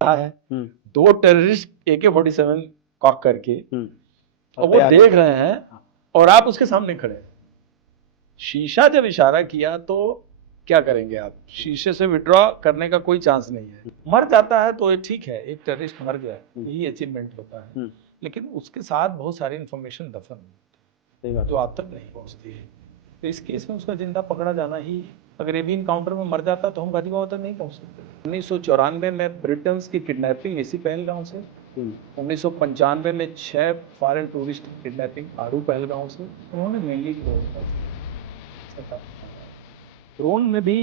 है, दो terrorist AK-47 Kock करके और वो देख रहे हैं और आप उसके सामने खड़े हैं। शीशा जब इशारा किया तो क्या करेंगे आप? शीशे से विड्रॉ करने का कोई चांस नहीं है। मर जाता है तो ठीक है, एक टेररिस्ट मर गया, यही अचीवमेंट होता है, लेकिन उसके साथ बहुत सारी इंफॉर्मेशन दफन जो आप तक नहीं पहुंचती है। तो इस केस में उसका जिंदा पकड़ा जाना ही, अगर ये भी इनकाउंटर में मर जाता तो हम गाजीबाबा तक नहीं पहुंच सकते। 1994 में ब्रिटेन की किडनैपिंग इसी पहलगांव से, 1995 में 6 फॉरेन टूरिस्ट किडनैपिंग आरू पहलगांव से। उन्होंने मेनली ड्रोन में भी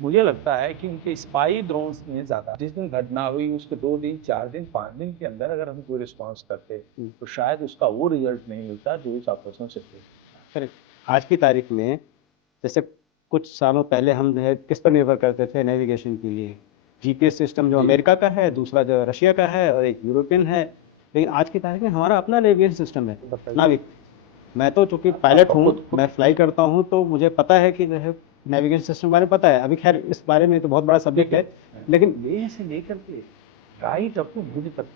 मुझे लगता है कि उनके स्पाई ड्रोन्स में ज्यादा, जिस दिन घटना हुई उसके 2 दिन 4 दिन 5 दिन के अंदर अगर हम कोई रिस्पॉन्स करते तो शायद उसका वो रिजल्ट नहीं मिलता जो इस ऑपरेशन से थे। आज की तारीख में जैसे कुछ सालों पहले हम जो है किस पर निर्भर करते थे नेविगेशन के लिए, GPS सिस्टम जो अमेरिका का है, दूसरा जो रशिया का है और एक यूरोपियन है, लेकिन आज की तारीख में हमारा अपना नेविगेशन सिस्टम है नाविक। मैं तो चूंकि पायलट हूँ, मैं फ्लाई करता हूँ, तो मुझे पता है कि जो है नेविगेशन सिस्टम बारे में पता है। अभी खैर इस बारे में तो बहुत बड़ा सब्जेक्ट है, लेकिन ये से लेकर के राइट अप टू भुज तक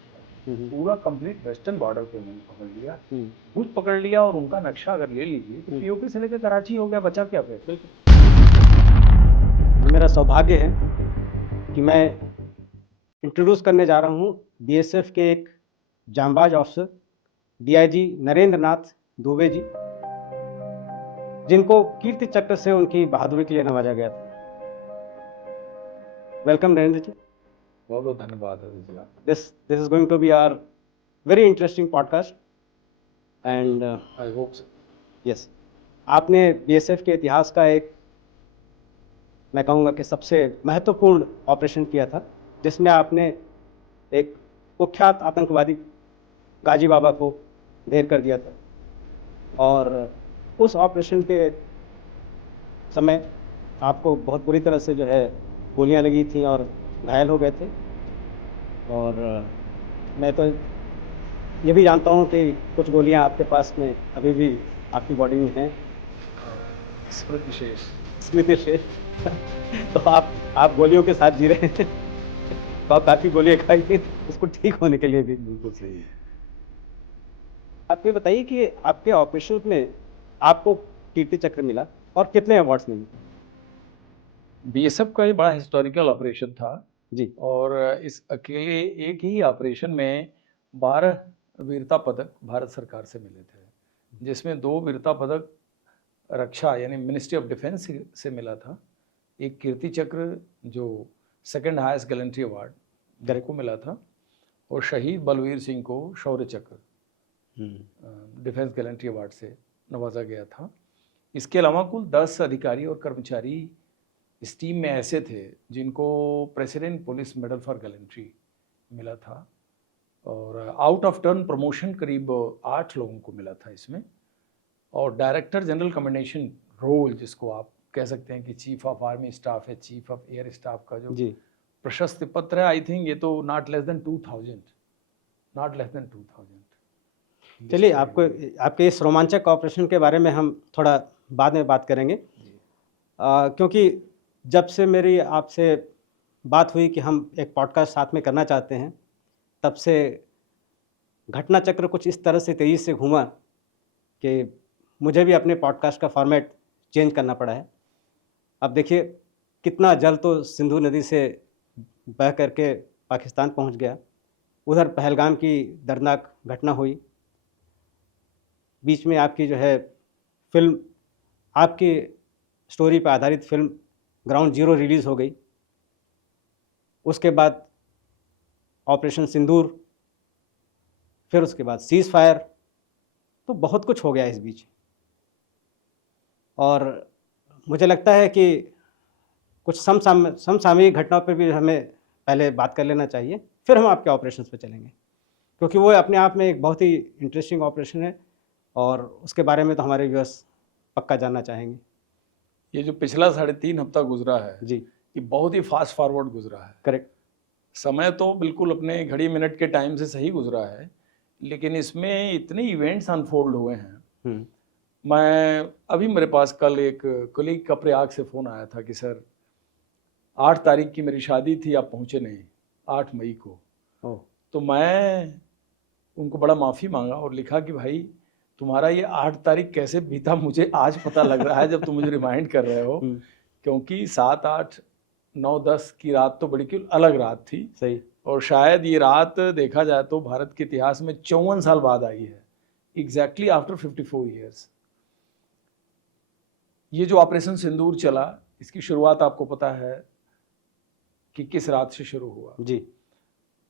पूरा कंप्लीट वेस्टर्न बॉर्डर को उन्होंने पकड़ लिया। भुज पकड़ लिया और उनका नक्शा अगर ले लीजिए तो POK से लेकर कराची हो गया, बचा क्या फिर? मेरा सौभाग्य है कि मैं इंट्रोड्यूस करने जा रहा हूँ BSF के एक जांबाज ऑफिसर DIG नरेंद्र नाथ दुबे जी, जिनको कीर्ति चक्र से उनकी बहादुरी के लिए नवाजा गया था। वेलकम नरेंद्र जी। बहुत बहुत धन्यवाद। This is going to be our very interesting podcast and I hope so. Yes, आपने BSF के इतिहास का एक, मैं कहूँगा कि सबसे महत्वपूर्ण ऑपरेशन किया था, जिसमें आपने एक कुख्यात आतंकवादी गाजी बाबा को ढेर कर दिया था, और उस ऑपरेशन के समय आपको बहुत बुरी तरह से जो है गोलियां लगी थी और घायल हो गए थे। और मैं तो ये भी जानता हूँ कि कुछ गोलियां आपके पास में अभी भी आपकी बॉडी में हैं, स्मृति शेष। तो आप गोलियों के साथ जी रहे हैं। तो आप काफी गोलियां खाई थी, उसको ठीक होने के लिए भी। बिल्कुल सही है। आप ये बताइए कि आपके ऑपरेशन में आपको कीर्ति चक्र मिला और कितने अवार्ड्स मिले? BSF का ये बड़ा हिस्टोरिकल ऑपरेशन था जी। और इस अकेले एक ही ऑपरेशन में 12 वीरता पदक भारत सरकार से मिले थे, जिसमें 2 वीरता पदक रक्षा यानी मिनिस्ट्री ऑफ डिफेंस से मिला था, एक कीर्ति चक्र जो सेकंड हाईएस्ट गैलेंट्री अवार्ड मेरे को मिला था, और शहीद बलवीर सिंह को शौर्य चक्र डिफेंस गैलेंट्री अवार्ड से नवाजा गया था। इसके अलावा कुल 10 अधिकारी और कर्मचारी इस टीम में ऐसे थे जिनको president police medal for gallantry मिला था, और आउट ऑफ टर्न प्रमोशन करीब 8 लोगों को मिला था इसमें, और डायरेक्टर जनरल कमेंडेशन रोल जिसको आप कह सकते हैं कि चीफ ऑफ आर्मी स्टाफ है, चीफ ऑफ एयर स्टाफ का जो प्रशस्ति पत्र है, आई थिंक ये तो नॉट लेस देन 2000। चलिए, आपके इस रोमांचक ऑपरेशन के बारे में हम थोड़ा बाद में बात करेंगे, क्योंकि जब से मेरी आपसे बात हुई कि हम एक पॉडकास्ट साथ में करना चाहते हैं, तब से घटना चक्र कुछ इस तरह से तेज़ी से घूमा कि मुझे भी अपने पॉडकास्ट का फॉर्मेट चेंज करना पड़ा है। अब देखिए कितना जल तो सिंधु नदी से बह करके पाकिस्तान पहुंच गया, उधर पहलगाम की दर्दनाक घटना हुई, बीच में आपकी जो है फिल्म, आपकी स्टोरी पर आधारित फिल्म ग्राउंड जीरो रिलीज़ हो गई, उसके बाद ऑपरेशन सिंदूर, फिर उसके बाद सीज़ फायर, तो बहुत कुछ हो गया इस बीच। और मुझे लगता है कि कुछ समसामयिक घटनाओं पर भी हमें पहले बात कर लेना चाहिए, फिर हम आपके ऑपरेशंस पे चलेंगे, क्योंकि वो अपने आप में एक बहुत ही इंटरेस्टिंग ऑपरेशन है और उसके बारे में तो हमारे व्यूअर्स पक्का जानना चाहेंगे। ये जो पिछला 3.5 हफ्ता गुजरा है जी, ये बहुत ही फास्ट फॉरवर्ड गुजरा है। करेक्ट। समय तो बिल्कुल अपने घड़ी मिनट के टाइम से सही गुजरा है, लेकिन इसमें इतने इवेंट्स अनफोल्ड हुए हैं। मैं अभी मेरे पास कल एक कलीग का प्रयाग से फ़ोन आया था कि सर 8 तारीख की मेरी शादी थी, आप पहुँचे नहीं। 8 मई को। ओह, तो मैं उनको बड़ा माफ़ी मांगा और लिखा कि भाई तुम्हारा ये 8 तारीख कैसे बीता मुझे आज पता लग रहा है जब तुम मुझे रिमाइंड कर रहे हो, क्योंकि 7, 8, 9, 10 की रात तो बड़ी क्यों अलग रात थी। सही। और शायद ये रात देखा जाए तो भारत के इतिहास में 54 साल बाद आई है, एग्जैक्टली आफ्टर 54 ईयर्स। ये जो ऑपरेशन सिंदूर चला, इसकी शुरुआत आपको पता है कि किस रात से शुरू हुआ। जी।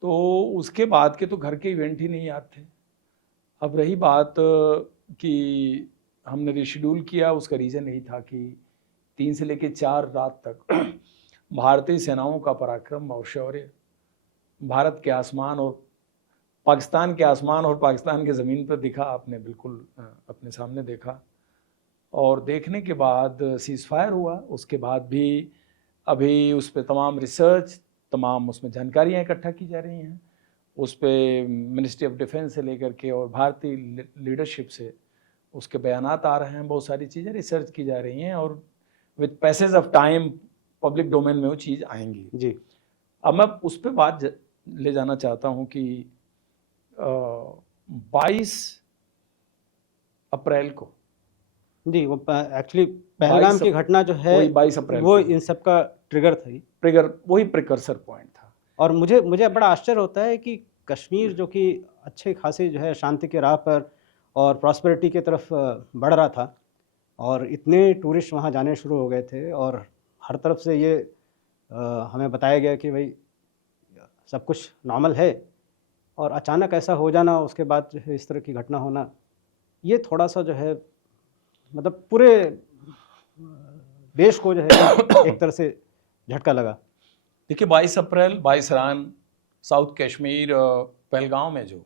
तो उसके बाद के तो घर के इवेंट ही नहीं याद थे। अब रही बात कि हमने रिशेड्यूल किया, उसका रीज़न यही था कि 3 से लेकर 4 रात तक भारतीय सेनाओं का पराक्रम और शौर्य भारत के आसमान और पाकिस्तान के आसमान और पाकिस्तान के ज़मीन पर दिखा। आपने बिल्कुल अपने सामने देखा। और देखने के बाद सीज़ फायर हुआ। उसके बाद भी अभी उस पर तमाम रिसर्च, तमाम उसमें जानकारियाँ इकट्ठा की जा रही हैं। उस पर मिनिस्ट्री ऑफ डिफेंस से लेकर के और भारतीय लीडरशिप से उसके बयानात आ रहे हैं, बहुत सारी चीज़ें रिसर्च की जा रही हैं और with passage of time public domain में वो चीज़ आएंगी। जी। अब मैं उस पर बात ले जाना चाहता हूँ कि 22 अप्रैल को, जी, वो एक्चुअली पहलगाम की घटना जो है वही 22 अप्रैल वो को इन सब का ट्रिगर थी। ट्रिगर वही प्रिकर्सर पॉइंट था। और मुझे बड़ा आश्चर्य होता है कि कश्मीर जो कि अच्छे खासी जो है शांति के राह पर और प्रॉस्पेरिटी की तरफ बढ़ रहा था और इतने टूरिस्ट वहाँ जाने शुरू हो गए थे और हर तरफ से ये हमें बताया गया कि भाई सब कुछ नॉर्मल है, और अचानक ऐसा हो जाना, उसके बाद जो है इस तरह की घटना होना, ये थोड़ा सा जो है मतलब पूरे देश को जो है एक तरह से झटका लगा। देखिए 22 अप्रैल 22 रान साउथ कश्मीर पहलगांव में जो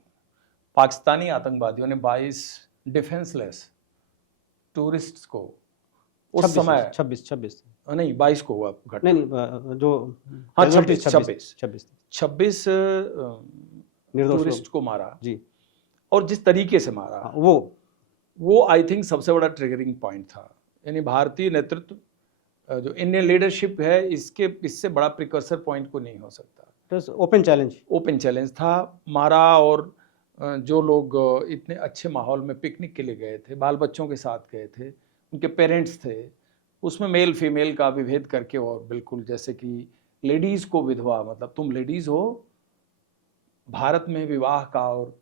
पाकिस्तानी आतंकवादियों ने 22 डिफेंसलेस टूरिस्ट्स को उस समय 26 नहीं 22 को हुआ घटना। नहीं, जो हाँ, 26 निर्दोष टूरिस्ट को मारा जी। और जिस तरीके से मारा, हाँ, वो आई थिंक सबसे बड़ा ट्रिगरिंग पॉइंट था। यानी भारतीय नेतृत्व जो इंडियन लीडरशिप है, इससे बड़ा प्रिकर्सर पॉइंट को नहीं हो सकता। ओपन चैलेंज था मारा। और जो लोग इतने अच्छे माहौल में पिकनिक के लिए गए थे, बाल बच्चों के साथ गए थे, उनके पेरेंट्स थे, उसमें मेल फीमेल का विभेद करके, और बिल्कुल जैसे कि लेडीज़ को विधवा, मतलब तुम लेडीज़ हो, भारत में विवाह का और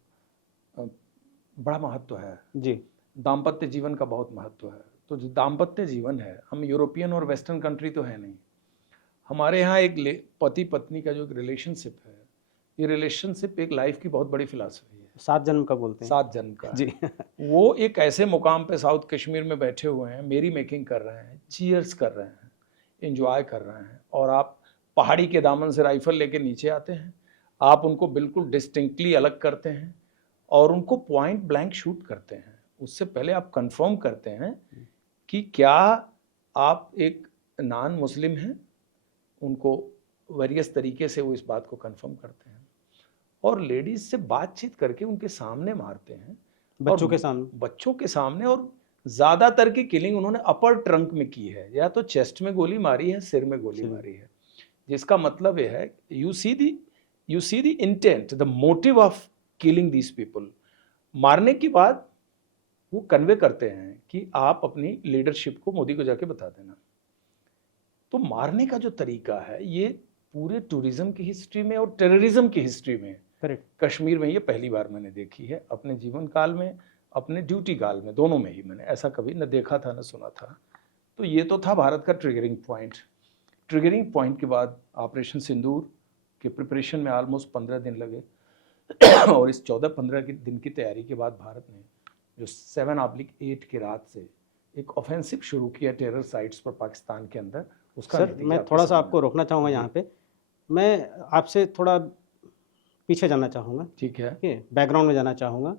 बड़ा महत्व है जी। दाम्पत्य जीवन का बहुत महत्व है। तो जो दाम्पत्य जीवन है, हम यूरोपियन और वेस्टर्न कंट्री तो है नहीं, हमारे यहाँ एक पति पत्नी का जो एक रिलेशनशिप है, ये रिलेशनशिप एक लाइफ की बहुत बड़ी फिलॉसफी है। 7 जन्म का बोलते हैं। 7 जन्म का जी। वो एक ऐसे मुकाम पे साउथ कश्मीर में बैठे हुए हैं, मेरी मेकिंग कर रहे हैं, चीयर्स कर रहे हैं, एंजॉय कर रहे हैं, और आप पहाड़ी के दामन से राइफल लेके नीचे आते हैं, आप उनको बिल्कुल डिस्टिंक्टली अलग करते हैं और उनको पॉइंट ब्लैंक शूट करते हैं। उससे पहले आप कंफर्म करते हैं कि क्या आप एक नॉन मुस्लिम हैं, उनको वेरियस तरीके से वो इस बात को कंफर्म करते हैं और लेडीज से बातचीत करके उनके सामने मारते हैं, बच्चों के सामने। और ज़्यादातर की किलिंग उन्होंने अपर ट्रंक में की है, या तो चेस्ट में गोली मारी है, सिर में गोली मारी है, जिसका मतलब यह है you see the intent, the motive of killing these people. मारने के बाद वो कन्वे करते हैं कि आप अपनी लीडरशिप को मोदी को जाके बता देना। तो मारने का जो तरीका है, ये पूरे टूरिज्म की हिस्ट्री में और टेररिज्म की हिस्ट्री में कश्मीर में ये पहली बार मैंने देखी है। अपने जीवन काल में, अपने ड्यूटी काल में, दोनों में ही मैंने ऐसा कभी न देखा था न सुना था। तो ये तो था भारत का ट्रिगरिंग पॉइंट। ट्रिगरिंग पॉइंट के बाद ऑपरेशन सिंदूर के प्रिपरेशन में ऑलमोस्ट 15 दिन लगे और इस 14-15 दिन की तैयारी के बाद भारत ने जो 7/8 की रात से एक ऑफेंसिव शुरू किया टेरर साइट्स पर पाकिस्तान के अंदर, उसका सर मैं थोड़ा सा आपको रोकना चाहूँगा यहाँ पे। मैं आपसे थोड़ा पीछे जाना चाहूँगा, ठीक है, बैकग्राउंड में जाना चाहूँगा,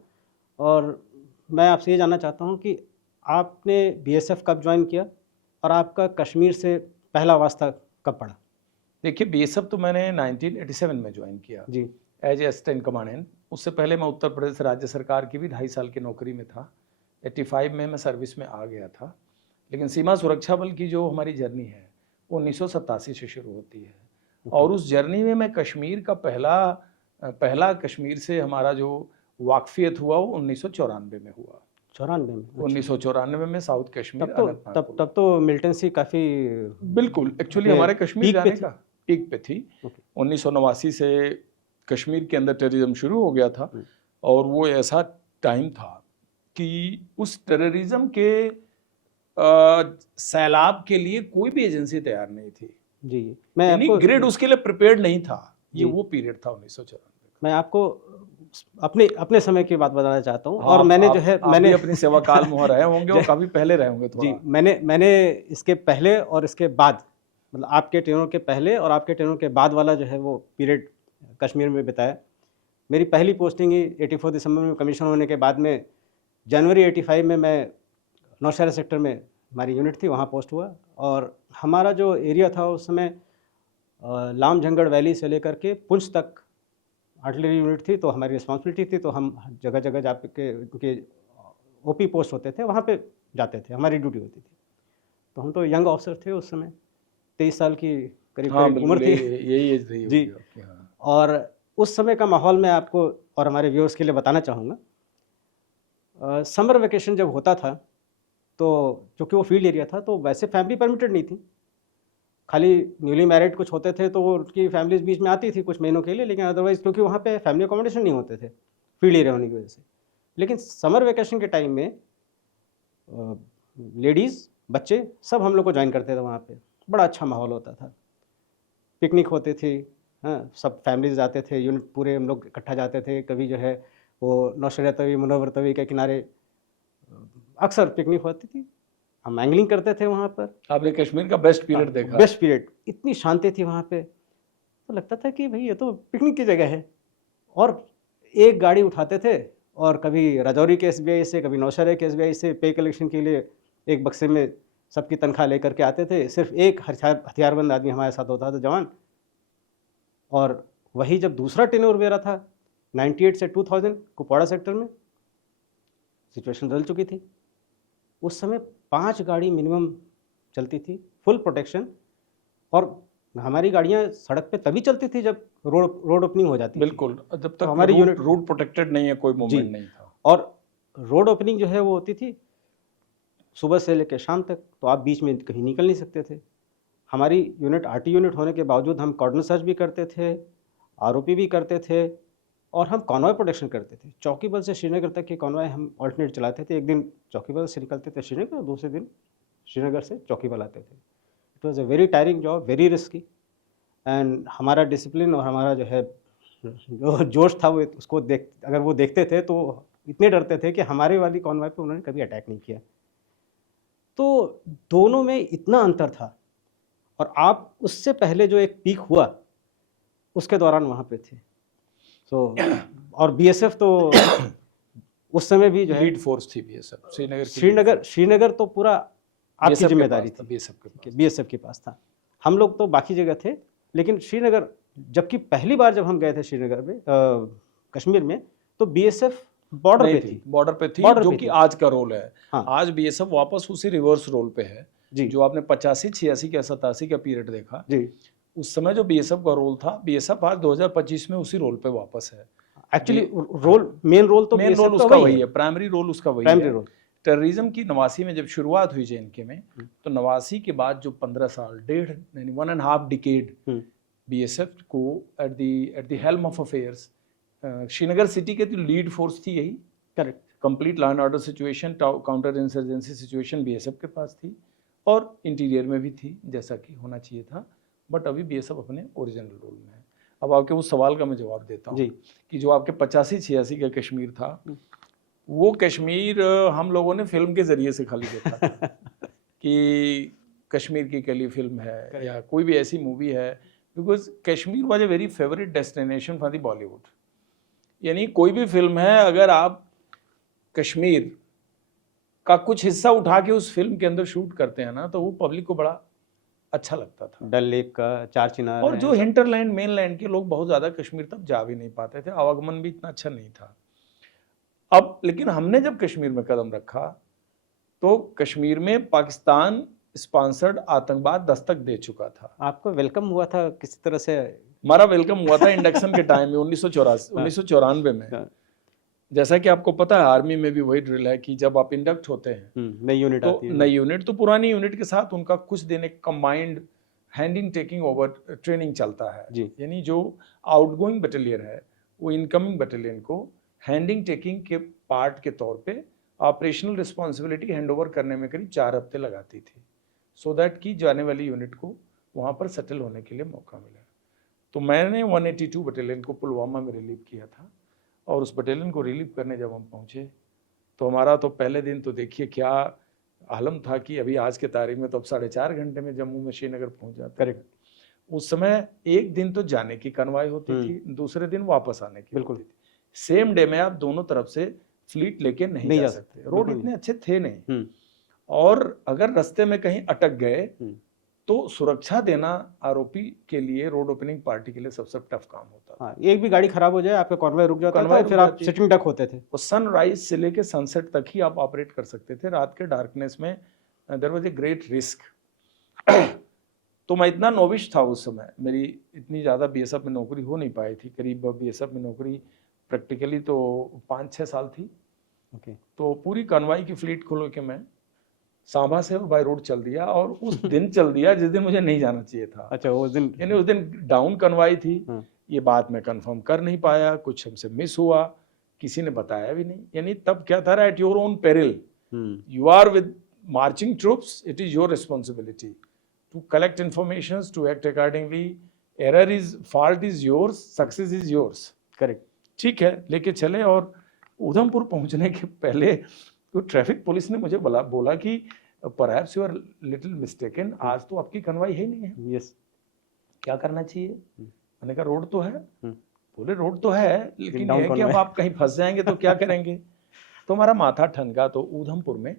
और मैं आपसे ये जानना चाहता हूँ कि आपने बीएसएफ कब ज्वाइन किया और आपका कश्मीर से पहला वास्ता कब पड़ा? देखिए बीएसएफ तो मैंने 1987 में ज्वाइन किया जी, एज ए असिस्टेंट कमांडेंट। उससे पहले मैं उत्तर प्रदेश राज्य सरकार की भी 2.5 साल की नौकरी में था। 85 में मैं सर्विस में आ गया था। लेकिन सीमा सुरक्षा बल की जो हमारी जर्नी है वो 1987 से शुरू होती है। और उस जर्नी में मैं कश्मीर का पहला कश्मीर से हमारा जो वाकफियत हुआ वो 1994 में हुआ। 94 में? अच्छा। 1994 में साउथ कश्मीर अनंतनाग को। तब तो मिलिटेंसी काफ़ी बिल्कुल, एक्चुअली अपने हमारे कश्मीर पीक पे जाने थी। का पीक पे थी। ओके। 1989 से कश्मीर के अंदर टेररिज्म शुरू हो गया था और वो ऐसा टाइम था कि उस टेररिज्म के सैलाब के लिए कोई भी एजेंसी तैयार नहीं थी। जी, मैं यानी आपको ग्रिड उसके लिए प्रिपेयर्ड नहीं था। ये जी। वो पीरियड था 1994। मैं आपको अपने समय की बात बताना चाहता हूँ। और आप- मैंने जो आप- है आप मैंने भी अपनी सेवा काल में रहे होंगे और काफी पहले रहे होंगे जी, थोड़ा। मैंने इसके पहले और इसके बाद, मतलब आपके टेनोर के पहले और आपके टेनोर के बाद वाला जो है वो पीरियड कश्मीर में बिताया। मेरी पहली पोस्टिंग ही 84 दिसंबर में कमीशन होने के बाद में जनवरी 85 में मैं नौशहरा सेक्टर में हमारी यूनिट थी, वहाँ पोस्ट हुआ। और हमारा जो एरिया था उस समय लाम झंगड़ वैली से लेकर के पुंछ तक आर्टिलरी यूनिट थी, तो हमारी रिस्पॉन्सिबिलिटी थी। तो हम जगह जगह जा के उनके ओपी पोस्ट होते थे, वहाँ पे जाते थे, हमारी ड्यूटी होती थी। तो हम तो यंग ऑफिसर थे उस समय, 23 साल की करीब हाँ करीब उम्र बिल्कुल, थी। यही एज रही जी। होगी आपकी। हाँ। और उस समय का माहौल मैं आपको और हमारे व्यूअर्स के लिए बताना चाहूँगा। समर वेकेशन जब होता था तो चूँकि वो फील्ड एरिया था तो वैसे फैमिली परमिटेड नहीं थी, खाली न्यूली मैरिड कुछ होते थे तो वो उनकी फैमिलीज बीच में आती थी कुछ महीनों के लिए, लेकिन अदरवाइज़ क्योंकि वहाँ पे फैमिली अकोमोडेशन नहीं होते थे फील्ड एरिया होने की वजह से। लेकिन समर वेकेशन के टाइम में लेडीज़ बच्चे सब हम लोग को ज्वाइन करते थे वहाँ पे। बड़ा अच्छा माहौल होता था, पिकनिक होती थी, हाँ, सब फैमिलीज जाते थे, यूनिट पूरे हम लोग इकट्ठा जाते थे। कभी जो है वो नौशहरा तवी, मुनव्वर तवी के किनारे अक्सर पिकनिक होती थी, हम एंगलिंग करते थे वहाँ पर। आपने कश्मीर का बेस्ट पीरियड देखा। बेस्ट पीरियड, इतनी शांति थी वहाँ पे, तो लगता था कि भाई ये तो पिकनिक की जगह है। और एक गाड़ी उठाते थे और कभी राजौरी के एसबीआई से, कभी नौशहरा के एसबीआई से पे कलेक्शन के लिए एक बक्से में सबकी तनख्वाह लेकर के आते थे। सिर्फ एक हथियारबंद आदमी हमारे साथ होता था, जवान। और वही जब दूसरा टेन्योर मेरा था 98 से 2000 कुपवाड़ा सेक्टर में, सिचुएशन बदल चुकी थी। उस समय 5 गाड़ी मिनिमम चलती थी, फुल प्रोटेक्शन। और हमारी गाड़ियाँ सड़क पे तभी चलती थी जब रोड ओपनिंग हो जाती थी। बिल्कुल, जब तक हमारी यूनिट रूट प्रोटेक्टेड नहीं है, कोई मूवमेंट नहीं था। और रोड ओपनिंग जो है वो होती थी सुबह से लेकर शाम तक, तो आप बीच में कहीं निकल नहीं सकते थे। हमारी यूनिट आरटी यूनिट होने के बावजूद हम कॉर्डन सर्च भी करते थे, आरओपी भी करते थे, और हम कॉन्वॉय प्रोटेक्शन करते थे। चौकीबल से श्रीनगर तक की कॉन्वॉय हम ऑल्टरनेट चलाते थे। एक दिन चौकीबल से निकलते थे श्रीनगर, और दूसरे दिन श्रीनगर से चौकीबल आते थे। It was a very tiring job, very risky. And हमारा डिसिप्लिन और हमारा जो है जो जोश था वो उसको अगर वो देखते थे तो इतने डरते थे कि हमारे वाली कॉन्वॉय पे उन्होंने कभी अटैक नहीं किया। तो दोनों में इतना अंतर था। और आप उससे पहले जो एक पीक हुआ उसके दौरान वहाँ पे थे। तो और बीएसएफ तो उस समय भी जो है लीड फोर्स थी बीएसएफ, श्रीनगर तो पूरा आपकी जिम्मेदारी थी, बीएसएफ के पास था। हम लोग तो बाकी जगह थे, लेकिन श्रीनगर, जबकि पहली बार जब हम गए थे श्रीनगर में कश्मीर में, तो बीएसएफ बॉर्डर पे थी, जो कि आज का रोल है। हाँ। आज बीएसएफ वापस उसी रिवर्स रोल पे है जी। जो आपने 85, 86 या 87 का पीरियड देखा जी। उस समय जो बीएसएफ का रोल था, बीएसएफ आज 2025 में उसी रोल पे वापस है। एक्चुअली मेन रोल उसका वही है, प्राइमरी रोल उसका वही है। रोल टेररिज्म की 89 में जब शुरुआत हुई जेएनके में, तो 89 के बाद जो 15 साल, 1.5 डिकेड बीएसएफ को at the helm of affairs, Srinagar city के लीड फोर्स थी यही। Correct. Complete law and order situation, counter insurgency situation BSF के पास थी, और इंटीरियर में भी थी जैसा कि होना चाहिए था। बट अभी बीएसएफ अपने ओरिजिनल रोल में है। अब आपके उस सवाल का मैं जवाब देता हूँ कि जो आपके 85-86 का कश्मीर था, वो कश्मीर हम लोगों ने फिल्म के जरिए से खाली देखा था कि कश्मीर की कली फिल्म है या कोई भी ऐसी मूवी है, because Kashmir was a very favourite destination for the Bollywood. यानी कोई भी फिल्म है, अगर आप कश्मीर का कुछ हिस्सा उठा के उस फिल्म के अंदर शूट करते हैं ना, तो वो पब्लिक को बड़ा अच्छा लगता था। डल लेक का, चार चिनार, और जो हिंटरलैंड, मेनलैंड के लोग बहुत ज़्यादा कश्मीर तक जा भी नहीं पाते थे, आवागमन भी इतना अच्छा नहीं था। अब लेकिन हमने जब कश्मीर में कदम रखा तो कश्मीर में पाकिस्तान स्पॉन्सर्ड आतंकवाद दस्तक दे चुका था। आपको वेलकम हुआ था किसी तरह से? हमारा वेलकम हुआ था इंडक्शन के टाइम में 1994 में। हाँ। जैसा कि आपको पता है आर्मी में भी वही ड्रिल है कि जब आप इंडक्ट होते हैं नई यूनिट तो आती है। नई यूनिट तो पुरानी यूनिट के साथ उनका कुछ दिन एक combined handing taking over training चलता है। जी। यानी जो आउटगोइंग बटालियन है वो इनकमिंग बटालियन को हैंडिंग टेकिंग के पार्ट के तौर पे ऑपरेशनल रिस्पॉन्सिबिलिटी हैंडओवर करने में करीब 4 हफ्ते लगाती थी, सो दैट कि जाने वाली यूनिट को वहाँ पर सेटल होने के लिए मौका मिला। तो मैंने 182 बटालियन को पुलवामा में रिलीव किया था, और उस बटालियन को रिलीव करने जब हम पहुँचे तो हमारा तो पहले दिन तो देखिए क्या आलम था कि अभी आज के तारीख में तो अब 4.5 घंटे में जम्मू में श्रीनगर पहुँच जाता। करेक्ट। उस समय एक दिन तो जाने की कन्वाई होती थी, दूसरे दिन वापस आने की बिल्कुल। होती थी। सेम डे में आप दोनों तरफ से फ्लीट लेके नहीं जा सकते, रोड इतने अच्छे थे नहीं, और अगर रास्ते में कहीं अटक गए तो सुरक्षा देना आरोपी के लिए, रोड ओपनिंग पार्टी के लिए सबसे टफ काम होता था। एक भी गाड़ी खराब हो जाए आपका कॉन्वॉय रुक जाता था, फिर आप सिटिंग डक होते थे। वो सनराइज से लेके सनसेट तक ही आप ऑपरेट कर सकते थे। रात के डार्कनेस में there was a great risk. तो मैं इतना नोविश था उस समय, मेरी इतनी ज़्यादा बीएसएफ में नौकरी हो नहीं पाई थी, करीब बीएसएफ में नौकरी प्रैक्टिकली तो 5-6 साल थी। तो पूरी कन्वाई की फ्लीट खोल के मैं सांबा से बाय रोड चल दिया, और उस दिन चल दिया जिस दिन मुझे नहीं जाना चाहिए था। अच्छा, उस दिन यानी उस दिन डाउन कन्वाई थी। ये बात मैं कंफर्म कर नहीं पाया, कुछ हमसे मिस हुआ, किसी ने बताया भी नहीं। यानी तब क्या था, at your own peril, you are with marching troops, it is your responsibility to collect information, to act accordingly. Error is, fault is yours, success is yours. Correct, ठीक है, लेके चले। और उधमपुर पहुंचने के पहले तो ट्रैफिक पुलिस ने मुझे बोला कि perhaps you are little mistaken, आज तो आपकी कन्वाई है नहीं है। यस, क्या करना चाहिए? मैंने कहा रोड तो है। बोले रोड तो है, लेकिन ये है कि अब आप कहीं फंस जाएंगे तो क्या करेंगे? तो हमारा माथा ठनका। तो उधमपुर में,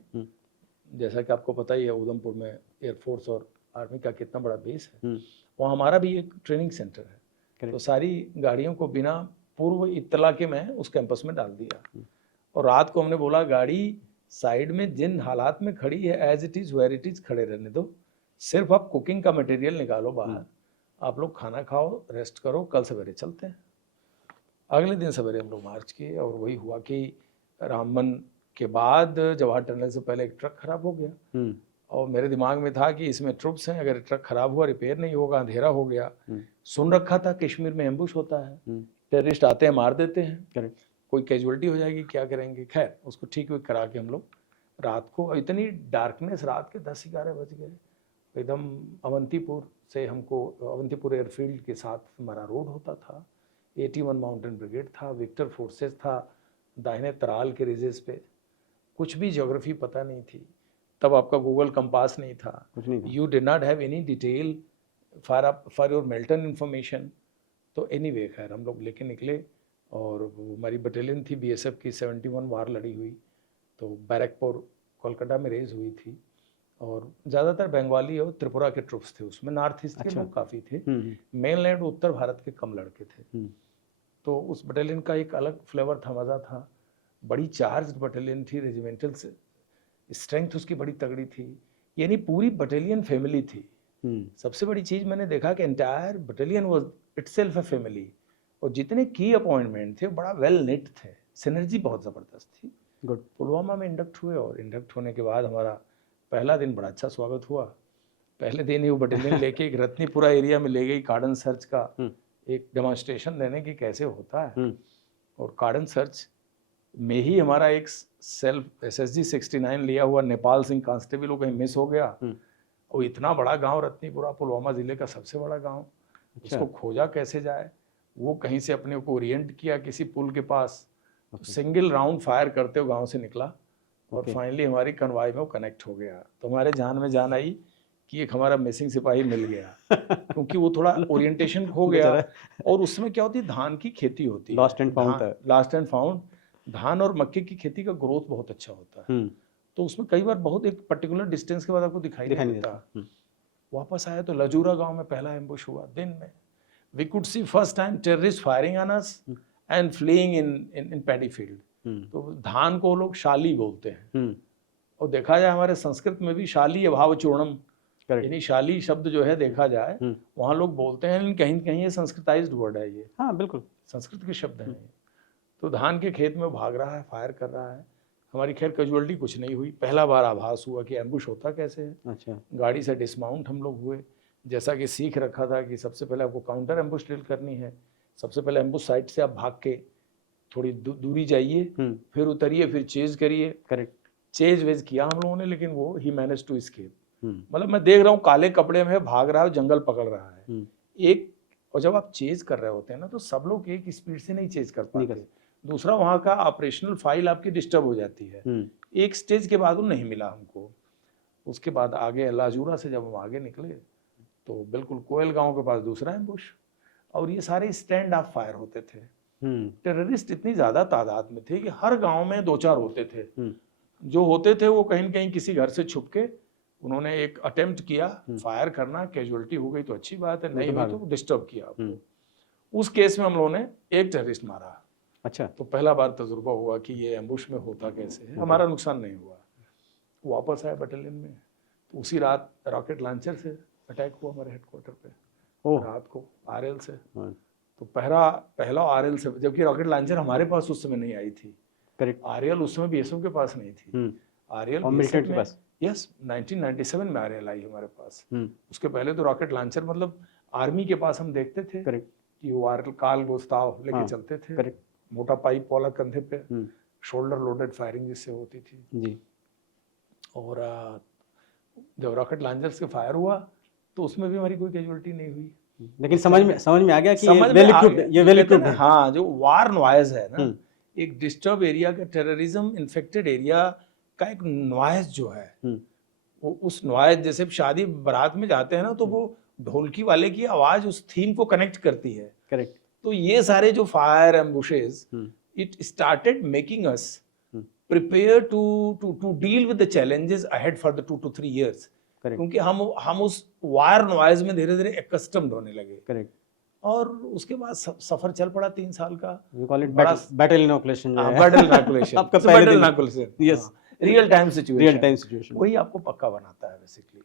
जैसा कि आपको पता ही है, उधमपुर में एयरफोर्स और आर्मी का कितना बड़ा बेस है, वहाँ हमारा भी एक ट्रेनिंग सेंटर है। तो सारी गाड़ियों को बिना पूर्व इत्तला के मैं उस कैंपस में डाल दिया, और रात को हमने बोला गाड़ी साइड में जिन हालात में खड़ी है as it is where it is खड़े रहने दो, सिर्फ आप कुकिंग का मटेरियल निकालो बाहर, आप लोग खाना खाओ, रेस्ट करो, कल सवेरे चलते हैं। अगले दिन सवेरे हम लोग मार्च किए, और वही हुआ कि रामबन के बाद जवाहर टनल से पहले एक ट्रक खराब हो गया, और मेरे दिमाग में था कि इसमें ट्रुप्स हैं, अगर ट्रक खराब हुआ, रिपेयर नहीं होगा, अंधेरा हो गया। सुन रखा था कश्मीर में एम्बुश होता है, टेररिस्ट आते हैं मार देते हैं, कोई कैजुअलिटी हो जाएगी, क्या करेंगे। खैर उसको ठीक करा के हम लोग रात को, इतनी डार्कनेस, रात के 10-11 बज गए एकदम। अवंतीपुर से हमको, अवंतीपुर एयरफील्ड के साथ हमारा रोड होता था, 81 माउंटेन ब्रिगेड था, विक्टर फोर्सेस था दाहिने तराल के रिजेस पे, कुछ भी ज्योग्राफी पता नहीं थी। तब आपका गूगल कंपास नहीं था, you did not have any detail for your militant information. तो एनीवे खैर हम लोग लेके निकले, और हमारी बटालियन थी बीएसएफ की, 71 वार लड़ी हुई। तो बैरकपुर कोलकाता में रेज हुई थी, और ज़्यादातर बंगाली और त्रिपुरा के ट्रुप्स थे उसमें, नॉर्थ ईस्ट के लोग काफ़ी थे, मेनलैंड उत्तर भारत के कम लड़के थे। तो उस बटालियन का एक अलग फ्लेवर था, मज़ा था। बड़ी चार्ज बटालियन थी, रेजिमेंटल से स्ट्रेंथ उसकी बड़ी तगड़ी थी, यानी पूरी बटालियन फैमिली थी। सबसे बड़ी चीज़ मैंने देखा कि entire battalion was itself a family, और जितने की अपॉइंटमेंट थे बड़ा वेल नेट थे, सिनर्जी बहुत ज़बरदस्त थी। गुड। पुलवामा में इंडक्ट हुए, और इंडक्ट होने के बाद हमारा पहला दिन बड़ा अच्छा स्वागत हुआ। पहले दिन ही वो बटालियन लेके एक रत्नीपुरा एरिया में ले गई, कार्डन सर्च का एक डेमोन्स्ट्रेशन देने की कैसे होता है। और कार्डन सर्च में ही हमारा एक सेल्फ SSG 69 लिया हुआ नेपाल सिंह कांस्टेबल वो कहीं मिस हो गया। और इतना बड़ा गांव रत्नीपुरा, पुलवामा ज़िले का सबसे बड़ा गांव, उसको खोजा कैसे जाए। वो कहीं से अपने को ओरिएंट किया किसी पुल के पास, सिंगल राउंड फायर करते हुए गांव से निकला, और फाइनली हमारी कन्वाई में वो कनेक्ट हो गया। तो हमारे जान में जान आई कि एक हमारा मिसिंग सिपाही मिल गया, क्योंकि वो थोड़ा ओरिएंटेशन खो गया। और उसमें क्या होती है, धान की खेती होती है, लास्ट एंड फाउंड। धान और मक्के की खेती का ग्रोथ बहुत अच्छा होता है, तो उसमें कई बार बहुत एक पर्टिकुलर डिस्टेंस के बाद आपको दिखाई नहीं देता। वापस आया तो लजूरा गांव में पहला एम्बुश हुआ दिन में। We could see first time terrorists firing on us and fleeing in paddy field. तो धान को लोग शाली बोलते हैं, और देखा जाए हमारे संस्कृत में भी शाली अभाव चूर्णम Correct. यानी शाली शब्द जो है देखा जाए हम्म। वहाँ लोग बोलते हैं, लेकिन कहीं कहीं ये संस्कृताइज्ड वर्ड है, ये हाँ बिल्कुल। संस्कृत के शब्द हैं ये। तो धान के खेत में वो भाग रहा है, फायर कर रहा है। हमारी खैर कैजुअलिटी कुछ नहीं हुई। पहला बार आभास हुआ कि एम्बुश होता कैसे है। अच्छा। गाड़ी से डिस्माउंट हम लोग हुए, जैसा कि सीख रखा था कि सबसे पहले आपको काउंटर एम्बुश ड्रिल करनी है। सबसे पहले एम्बुश साइट से आप भाग के थोड़ी दूरी जाइए, फिर उतरिए, फिर चेज करिए। करेक्ट। चेज वेज किया हम लोगों ने, लेकिन वो ही मैनेज टू एस्केप। मतलब मैं देख रहा हूँ काले कपड़े में भाग रहा है, जंगल पकड़ रहा है एक। और जब आप चेज कर रहे होते हैं ना, तो सब लोग एक स्पीड से नहीं चेज कर पाते। दूसरा, वहाँ का ऑपरेशनल फाइल आपकी डिस्टर्ब हो जाती है। एक स्टेज के बाद वो नहीं मिला हमको। उसके बाद आगे लाजूरा से जब हम आगे निकले तो बिल्कुल कोयल गांव के पास दूसरा एम्बुश, और ये सारे स्टैंड ऑफ फायर होते थे। टेररिस्ट इतनी ज्यादा तादाद में थे कि हर गांव में 2-4 होते थे। जो होते थे वो कहीं न कहीं किसी घर से छुप के उन्होंने एक अटेम्प्ट किया फायर करना। कैजुअलिटी हो गई तो अच्छी बात है, नहीं हुई तो डिस्टर्ब किया आपको। उस केस में हम लोगों ने एक टेररिस्ट मारा। अच्छा। तो पहला बार तजुर्बा हुआ कि ये एम्बुश में होता कैसे है। हमारा नुकसान नहीं हुआ, वापस आया बटालियन में। तो उसी रात रॉकेट लॉन्चर से अटैक हुआ हमारे हेडक्वार्टर पे रात को, आरएल से। तो पहला आरएल से, जबकि रॉकेट लॉन्चर हमारे पास उस समय नहीं आई थी। करेक्ट। आरएल उस समय बीएसएफ के पास नहीं थी। आरएल मिलिट्री के पास, यस 1997 में आरएल आई हमारे पास। उसके पहले तो रॉकेट लॉन्चर मतलब आर्मी के पास हम देखते थे। करेक्ट। कि वो आरएल काल गुस्ताव लेके चलते थे। करेक्ट। मोटा पाइप वाला कंधे पे, शोल्डर लोडेड फायरिंग जिससे होती थी जी। और जब रॉकेट लॉन्चर से फायर हुआ तो उसमें भी हमारी कोई कैजुअलिटी नहीं हुई। लेकिन समझ में आ गया कि ये वेल इक्विप्ड है। हाँ, जो वार नॉइज है ना, एक डिस्टर्ब एरिया का, टेररिज्म इन्फेक्टेड एरिया का एक नॉइज जो है, वो उस नॉइज, जैसे शादी बारात में जाते हैं ना, तो वो ढोलकी वाले की आवाज उस थीम को कनेक्ट करती है। करेक्ट। तो ये सारे जो fire ambushes, it started making us prepare to deal with the challenges ahead for the 2 to 3 years। क्योंकि हम उस वायर नॉइज में धीरे धीरे एक्स्टम्ड होने लगे। करेक्ट। और उसके बाद सफर चल पड़ा 3 साल का। We call it battle inoculation। Battle inoculation, आपका पहले दिन, inoculation, yes, real time situation. Real time situation वही आपको पक्का बनाता है बेसिकली।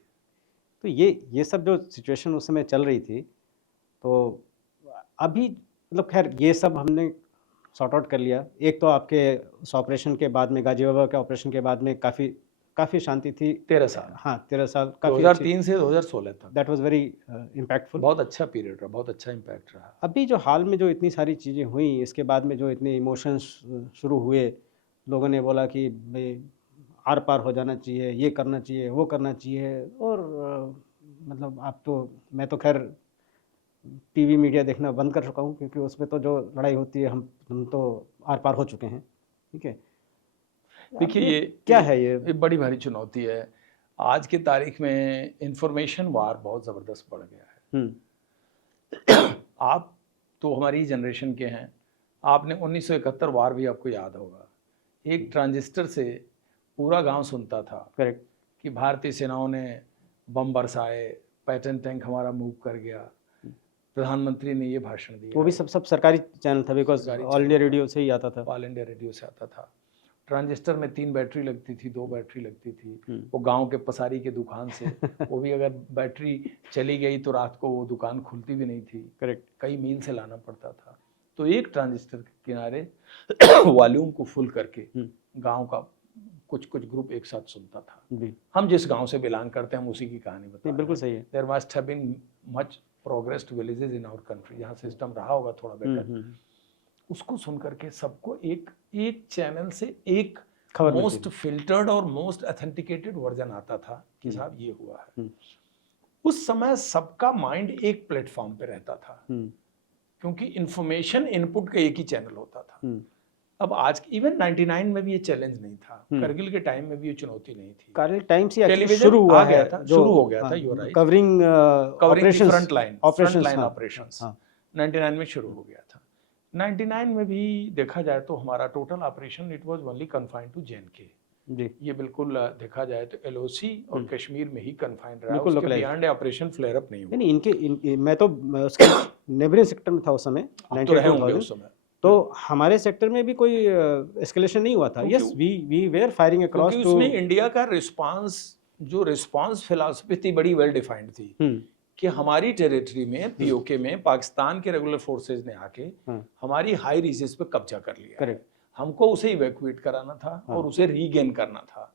तो ये सब जो सिचुएशन उस समय चल रही थी, तो अभी मतलब खैर ये सब हमने सॉर्ट आउट कर लिया। एक तो आपके उस ऑपरेशन के बाद में, गाजी बाबा के ऑपरेशन के बाद में काफ़ी शांति थी। 13 साल, हाँ 13 साल, 2003 से 2016 तक। That was very impactful. बहुत अच्छा पीरियड रहा, बहुत अच्छा इम्पैक्ट रहा। अभी जो हाल में जो इतनी सारी चीज़ें हुई, इसके बाद में जो इतने इमोशंस शुरू हुए, लोगों ने बोला कि भाई आर पार हो जाना चाहिए, ये करना चाहिए, वो करना चाहिए। और मतलब मैं तो खैर टीवी मीडिया देखना बंद कर चुका हूँ, क्योंकि उसमें तो जो लड़ाई होती है हम तो आर पार हो चुके हैं। ठीक है, देखिए ये क्या है, ये बड़ी भारी चुनौती है। आज के तारीख में इंफॉर्मेशन वार बहुत ज़बरदस्त बढ़ गया है। आप तो हमारी जनरेशन के हैं, आपने 1971 वार भी आपको याद होगा। एक ट्रांजिस्टर से पूरा गांव सुनता था। करेक्ट। कि भारतीय सेनाओं ने बम बरसाए, पैटर्न टैंक हमारा मूव कर गया, प्रधानमंत्री ने ये भाषण दिया। वो भी सब सरकारी चैनल था, बिकॉज ऑल इंडिया रेडियो से ही आता था। ऑल इंडिया रेडियो से आता था। ट्रांजिस्टर में 3 बैटरी लगती थी, 2 बैटरी लगती थी। वो गांव के पसारी के दुकान से वो भी अगर बैटरी चली गई तो रात को वो दुकान खुलती भी नहीं थी। करेक्ट। कई मील से लाना पड़ता था। तो एक ट्रांजिस्टर के किनारे वॉल्यूम को फुल करके गांव का कुछ ग्रुप एक साथ सुनता था। हम जिस गांव से बिलोंग करते हैं हम उसी की कहानी बताते हैं। बिल्कुल सही है। There must have been much progressed villages in our country, जहाँ सिस्टम रहा होगा थोड़ा बेटर। उसको सुन करके सबको एक चैनल से एक मोस्ट फिल्टर्ड और मोस्ट ऑथेंटिकेटेड वर्जन आता था कि साहब ये हुआ है। उस समय सबका माइंड एक प्लेटफॉर्म पे रहता था, क्योंकि इंफॉर्मेशन इनपुट का एक ही चैनल होता था। अब आज इवन 99 में भी ये चैलेंज नहीं था, करगिल के टाइम में भी ये चुनौती नहीं थी। करगिल टाइम से टेलीविजन शुरू हुआ गया था, शुरू हो गया था, you right, covering front line operations 99 में शुरू हो गया था। 99 में भी देखा जाए तो हमारा total operation it was only confined to JNK। जी, ये बिल्कुल देखा जाए तो LOC और कश्मीर में ही कन्फाइंड रहा, उसके बियॉन्ड ऑपरेशन फ्लेयर अप नहीं हुआ। नहीं, मैं तो उसके नेबरिंग सेक्टर में था उस समय, 92 उस समय। तो हमारे सेक्टर में भी कोई एस्केलेशन नहीं हुआ था। Yes, we were firing across to. उसमें इंडिया का रिस्पांस जो रिस्पांस फिलॉसफी थी बड़ी वेल डिफाइंड थी कि हमारी टेरिटरी में पीओके में पाकिस्तान के रेगुलर फोर्सेज ने आके हमारी हाई रीजेस पे कब्जा कर लिया। करेक्ट। हमको उसे इवैक्यूएट कराना था और उसे रीगेन करना था।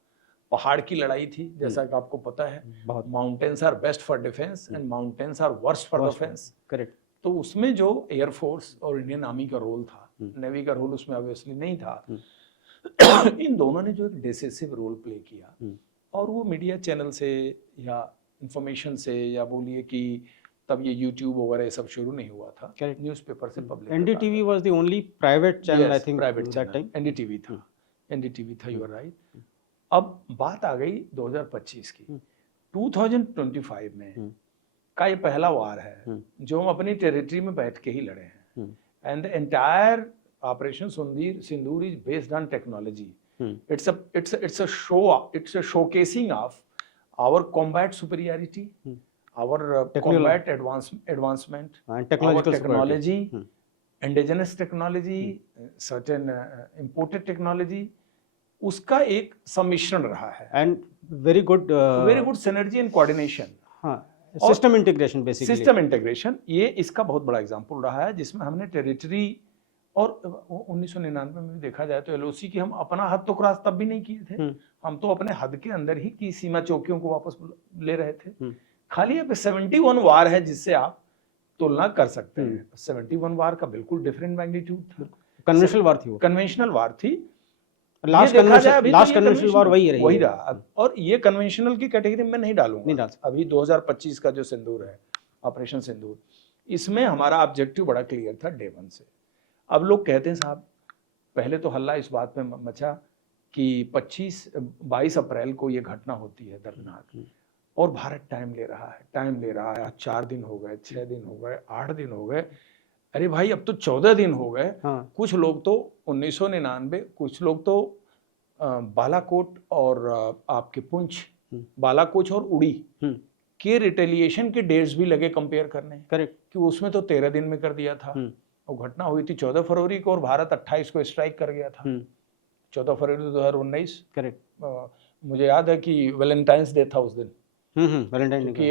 पहाड़ की लड़ाई थी, जैसा कि आपको पता है, mountains are best for defence and mountains are worst for defence. Correct. तो उसमें जो एयरफोर्स और इंडियन आर्मी का रोल था, नेवी का रोल उसमें ऑब्वियसली नहीं था। इन दोनों ने जो एक डिसिसिव रोल प्ले किया और वो मीडिया चैनल से या इंफॉर्मेशन से या बोलिए कि तब ये यूट्यूब वगैरह ये सब शुरू नहीं हुआ था, न्यूज़पेपर से public. NDTV was the only private channel I think private that time. NDTV था, एनडीटीवी था, यू आर राइट। अब बात आ गई 2025 की। 2025 में का ये पहला वार है जो हम अपनी टेरिटरी में बैठ के ही लड़े हैं। And the entire operation Sindoor is based on technology. It's a showcasing of our combat superiority, our combat advancement, and technological our technology, indigenous technology, certain imported technology, उसका एक सम्मिश्रण रहा है। And very good synergy and coordination। हाँ, system integration basically. System integration ये इसका बहुत बड़ा एग्जांपल रहा है, जिसमें हमने टेरिटरी और 1999 में देखा जाए तो एलओसी की हम अपना हद तो क्रॉस तब भी नहीं किए थे। हम तो अपने हद के अंदर ही की सीमा चौकियों को वापस ले रहे थे। खाली अब 71 वार है जिससे आप तुलना कर सकते हैं। 71 वार का बिल्कुल डिफरेंट मैग्नीट्यूड था। कन्वेंशनल वार थी वो। कन्वेंशनल वार थी। लास्ट कन्वेंशनल वार वही रहा। और ये कन्वेंशनल की कैटेगरी में नहीं डालूंगा। अभी 2025 का जो सिंदूर है, ऑपरेशन सिंदूर, इसमें हमारा ऑब्जेक्टिव बड़ा क्लियर था डे 1 से। अब लोग कहते हैं साहब, पहले तो हल्ला इस बात पे मचा कि 22 अप्रैल को ये घटना होती है दर्दनाक, और भारत टाइम ले रहा है। 4 दिन हो गए, 6 दिन हो गए, 8 दिन हो गए। अरे भाई अब तो 14 दिन हो गए। कुछ लोग तो 1999, कुछ लोग तो बालाकोट और आपके पुंछ, बालाकोट और उड़ी के रिटेलिएशन के डेट्स भी लगे कंपेयर करने। करेक्ट। कि उसमें तो 13 दिन में कर दिया था। वो घटना हुई थी 14 फरवरी को और भारत 28 को स्ट्राइक कर गया था। 14 फरवरी 2019। करेक्ट। मुझे याद है कि वैलेंटाइंस डे था उस दिन। वैलेंटाइन कि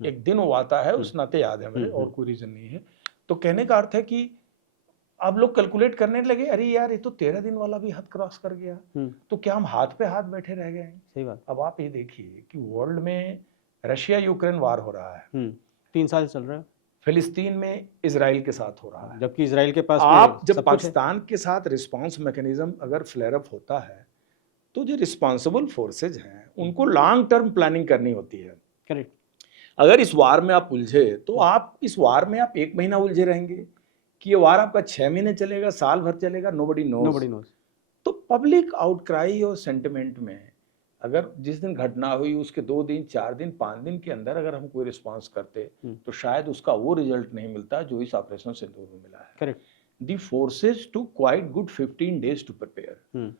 एक दिन वो आता है, उस नाते याद है मुझे, और कोई रीजन नहीं है। तो कहने का अर्थ है कि अब लोग कैलकुलेट करने लगे, अरे यार ये तो 13 दिन वाला भी हद क्रॉस कर गया, तो क्या हम हाथ पे हाथ बैठे रह गए? सही बात। अब आप ये देखिए कि वर्ल्ड में रशिया यूक्रेन वार हो रहा है, 3 साल चल रहा है। फिलिस्तीन में इजराइल के साथ हो रहा है, जबकि इजराइल के पास आप जब पाकिस्तान के साथ रिस्पांस मैकेनिज्म अगर फ्लेयर अप होता है तो जो रिस्पांसिबल फोर्सेज हैं उनको लॉन्ग टर्म प्लानिंग करनी होती है। करेक्ट। अगर इस वार में आप उलझे तो आप इस वार में आप 1 महीना उलझे रहेंगे कि ये वार आपका 6 महीने चलेगा, साल भर चलेगा, नोबडी नोज। तो पब्लिक आउटक्राई और सेंटिमेंट में अगर जिस दिन घटना हुई उसके 2 दिन, 4 दिन, 5 दिन के अंदर अगर हम कोई रिस्पांस करते तो शायद उसका वो रिजल्ट नहीं मिलता जो इस ऑपरेशन सिंदूर में मिला है। Correct. The forces to quite good 15 days to prepare.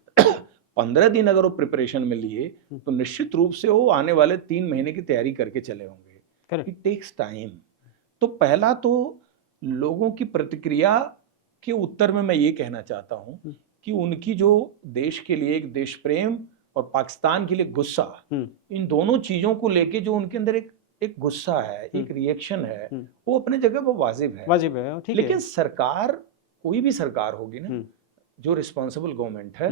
15 दिन अगर वो प्रिपरेशन में लिए तो निश्चित रूप से वो आने वाले 3 महीने की तैयारी करके चले होंगे। It takes time. तो पहला तो लोगों की प्रतिक्रिया के उत्तर में मैं ये कहना चाहता हूँ कि उनकी जो देश के लिए एक देश प्रेम और पाकिस्तान के लिए गुस्सा, इन दोनों चीजों को लेके जो उनके अंदर एक गुस्सा है, एक रिएक्शन है, वो अपने जगह पर वाजिब है। ठीक है। लेकिन सरकार, कोई भी सरकार होगी ना, जो रिस्पॉन्सिबल गवर्नमेंट है,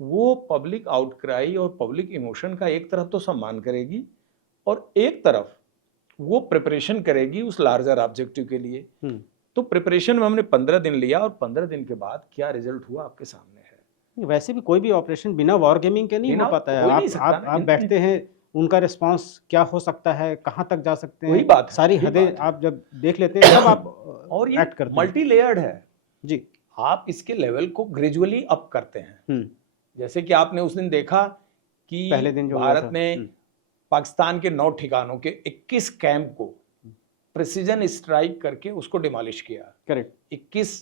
वो पब्लिक आउटक्राई और पब्लिक इमोशन का एक तरफ तो सम्मान करेगी और एक तरफ वो प्रिपरेशन करेगी उस लार्जर ऑब्जेक्टिव के लिए। तो प्रिपरेशन में हमने 15 दिन लिया और 15 दिन के बाद क्या रिजल्ट हुआ आपके सामने है। वैसे भी कोई भी ऑपरेशन बिना वॉर गेमिंग के नहीं हो पाता है। आप बैठते हैं, उनका रिस्पांस क्या हो सकता है, कहां तक जा सकते हैं, वही बात, सारी हदें आप जब देख लेते हैं तब आप और ये मल्टी लेयर्ड है जी। आप इसके लेवल को ग्रेजुअली अप करते हैं। जैसे कि आपने उस दिन देखा कि पहले दिन जो भारत ने पाकिस्तान के 9 ठिकानों के 21 कैंप को प्रिसीजन स्ट्राइक करके उसको डिमोलिश किया। करेक्ट। 21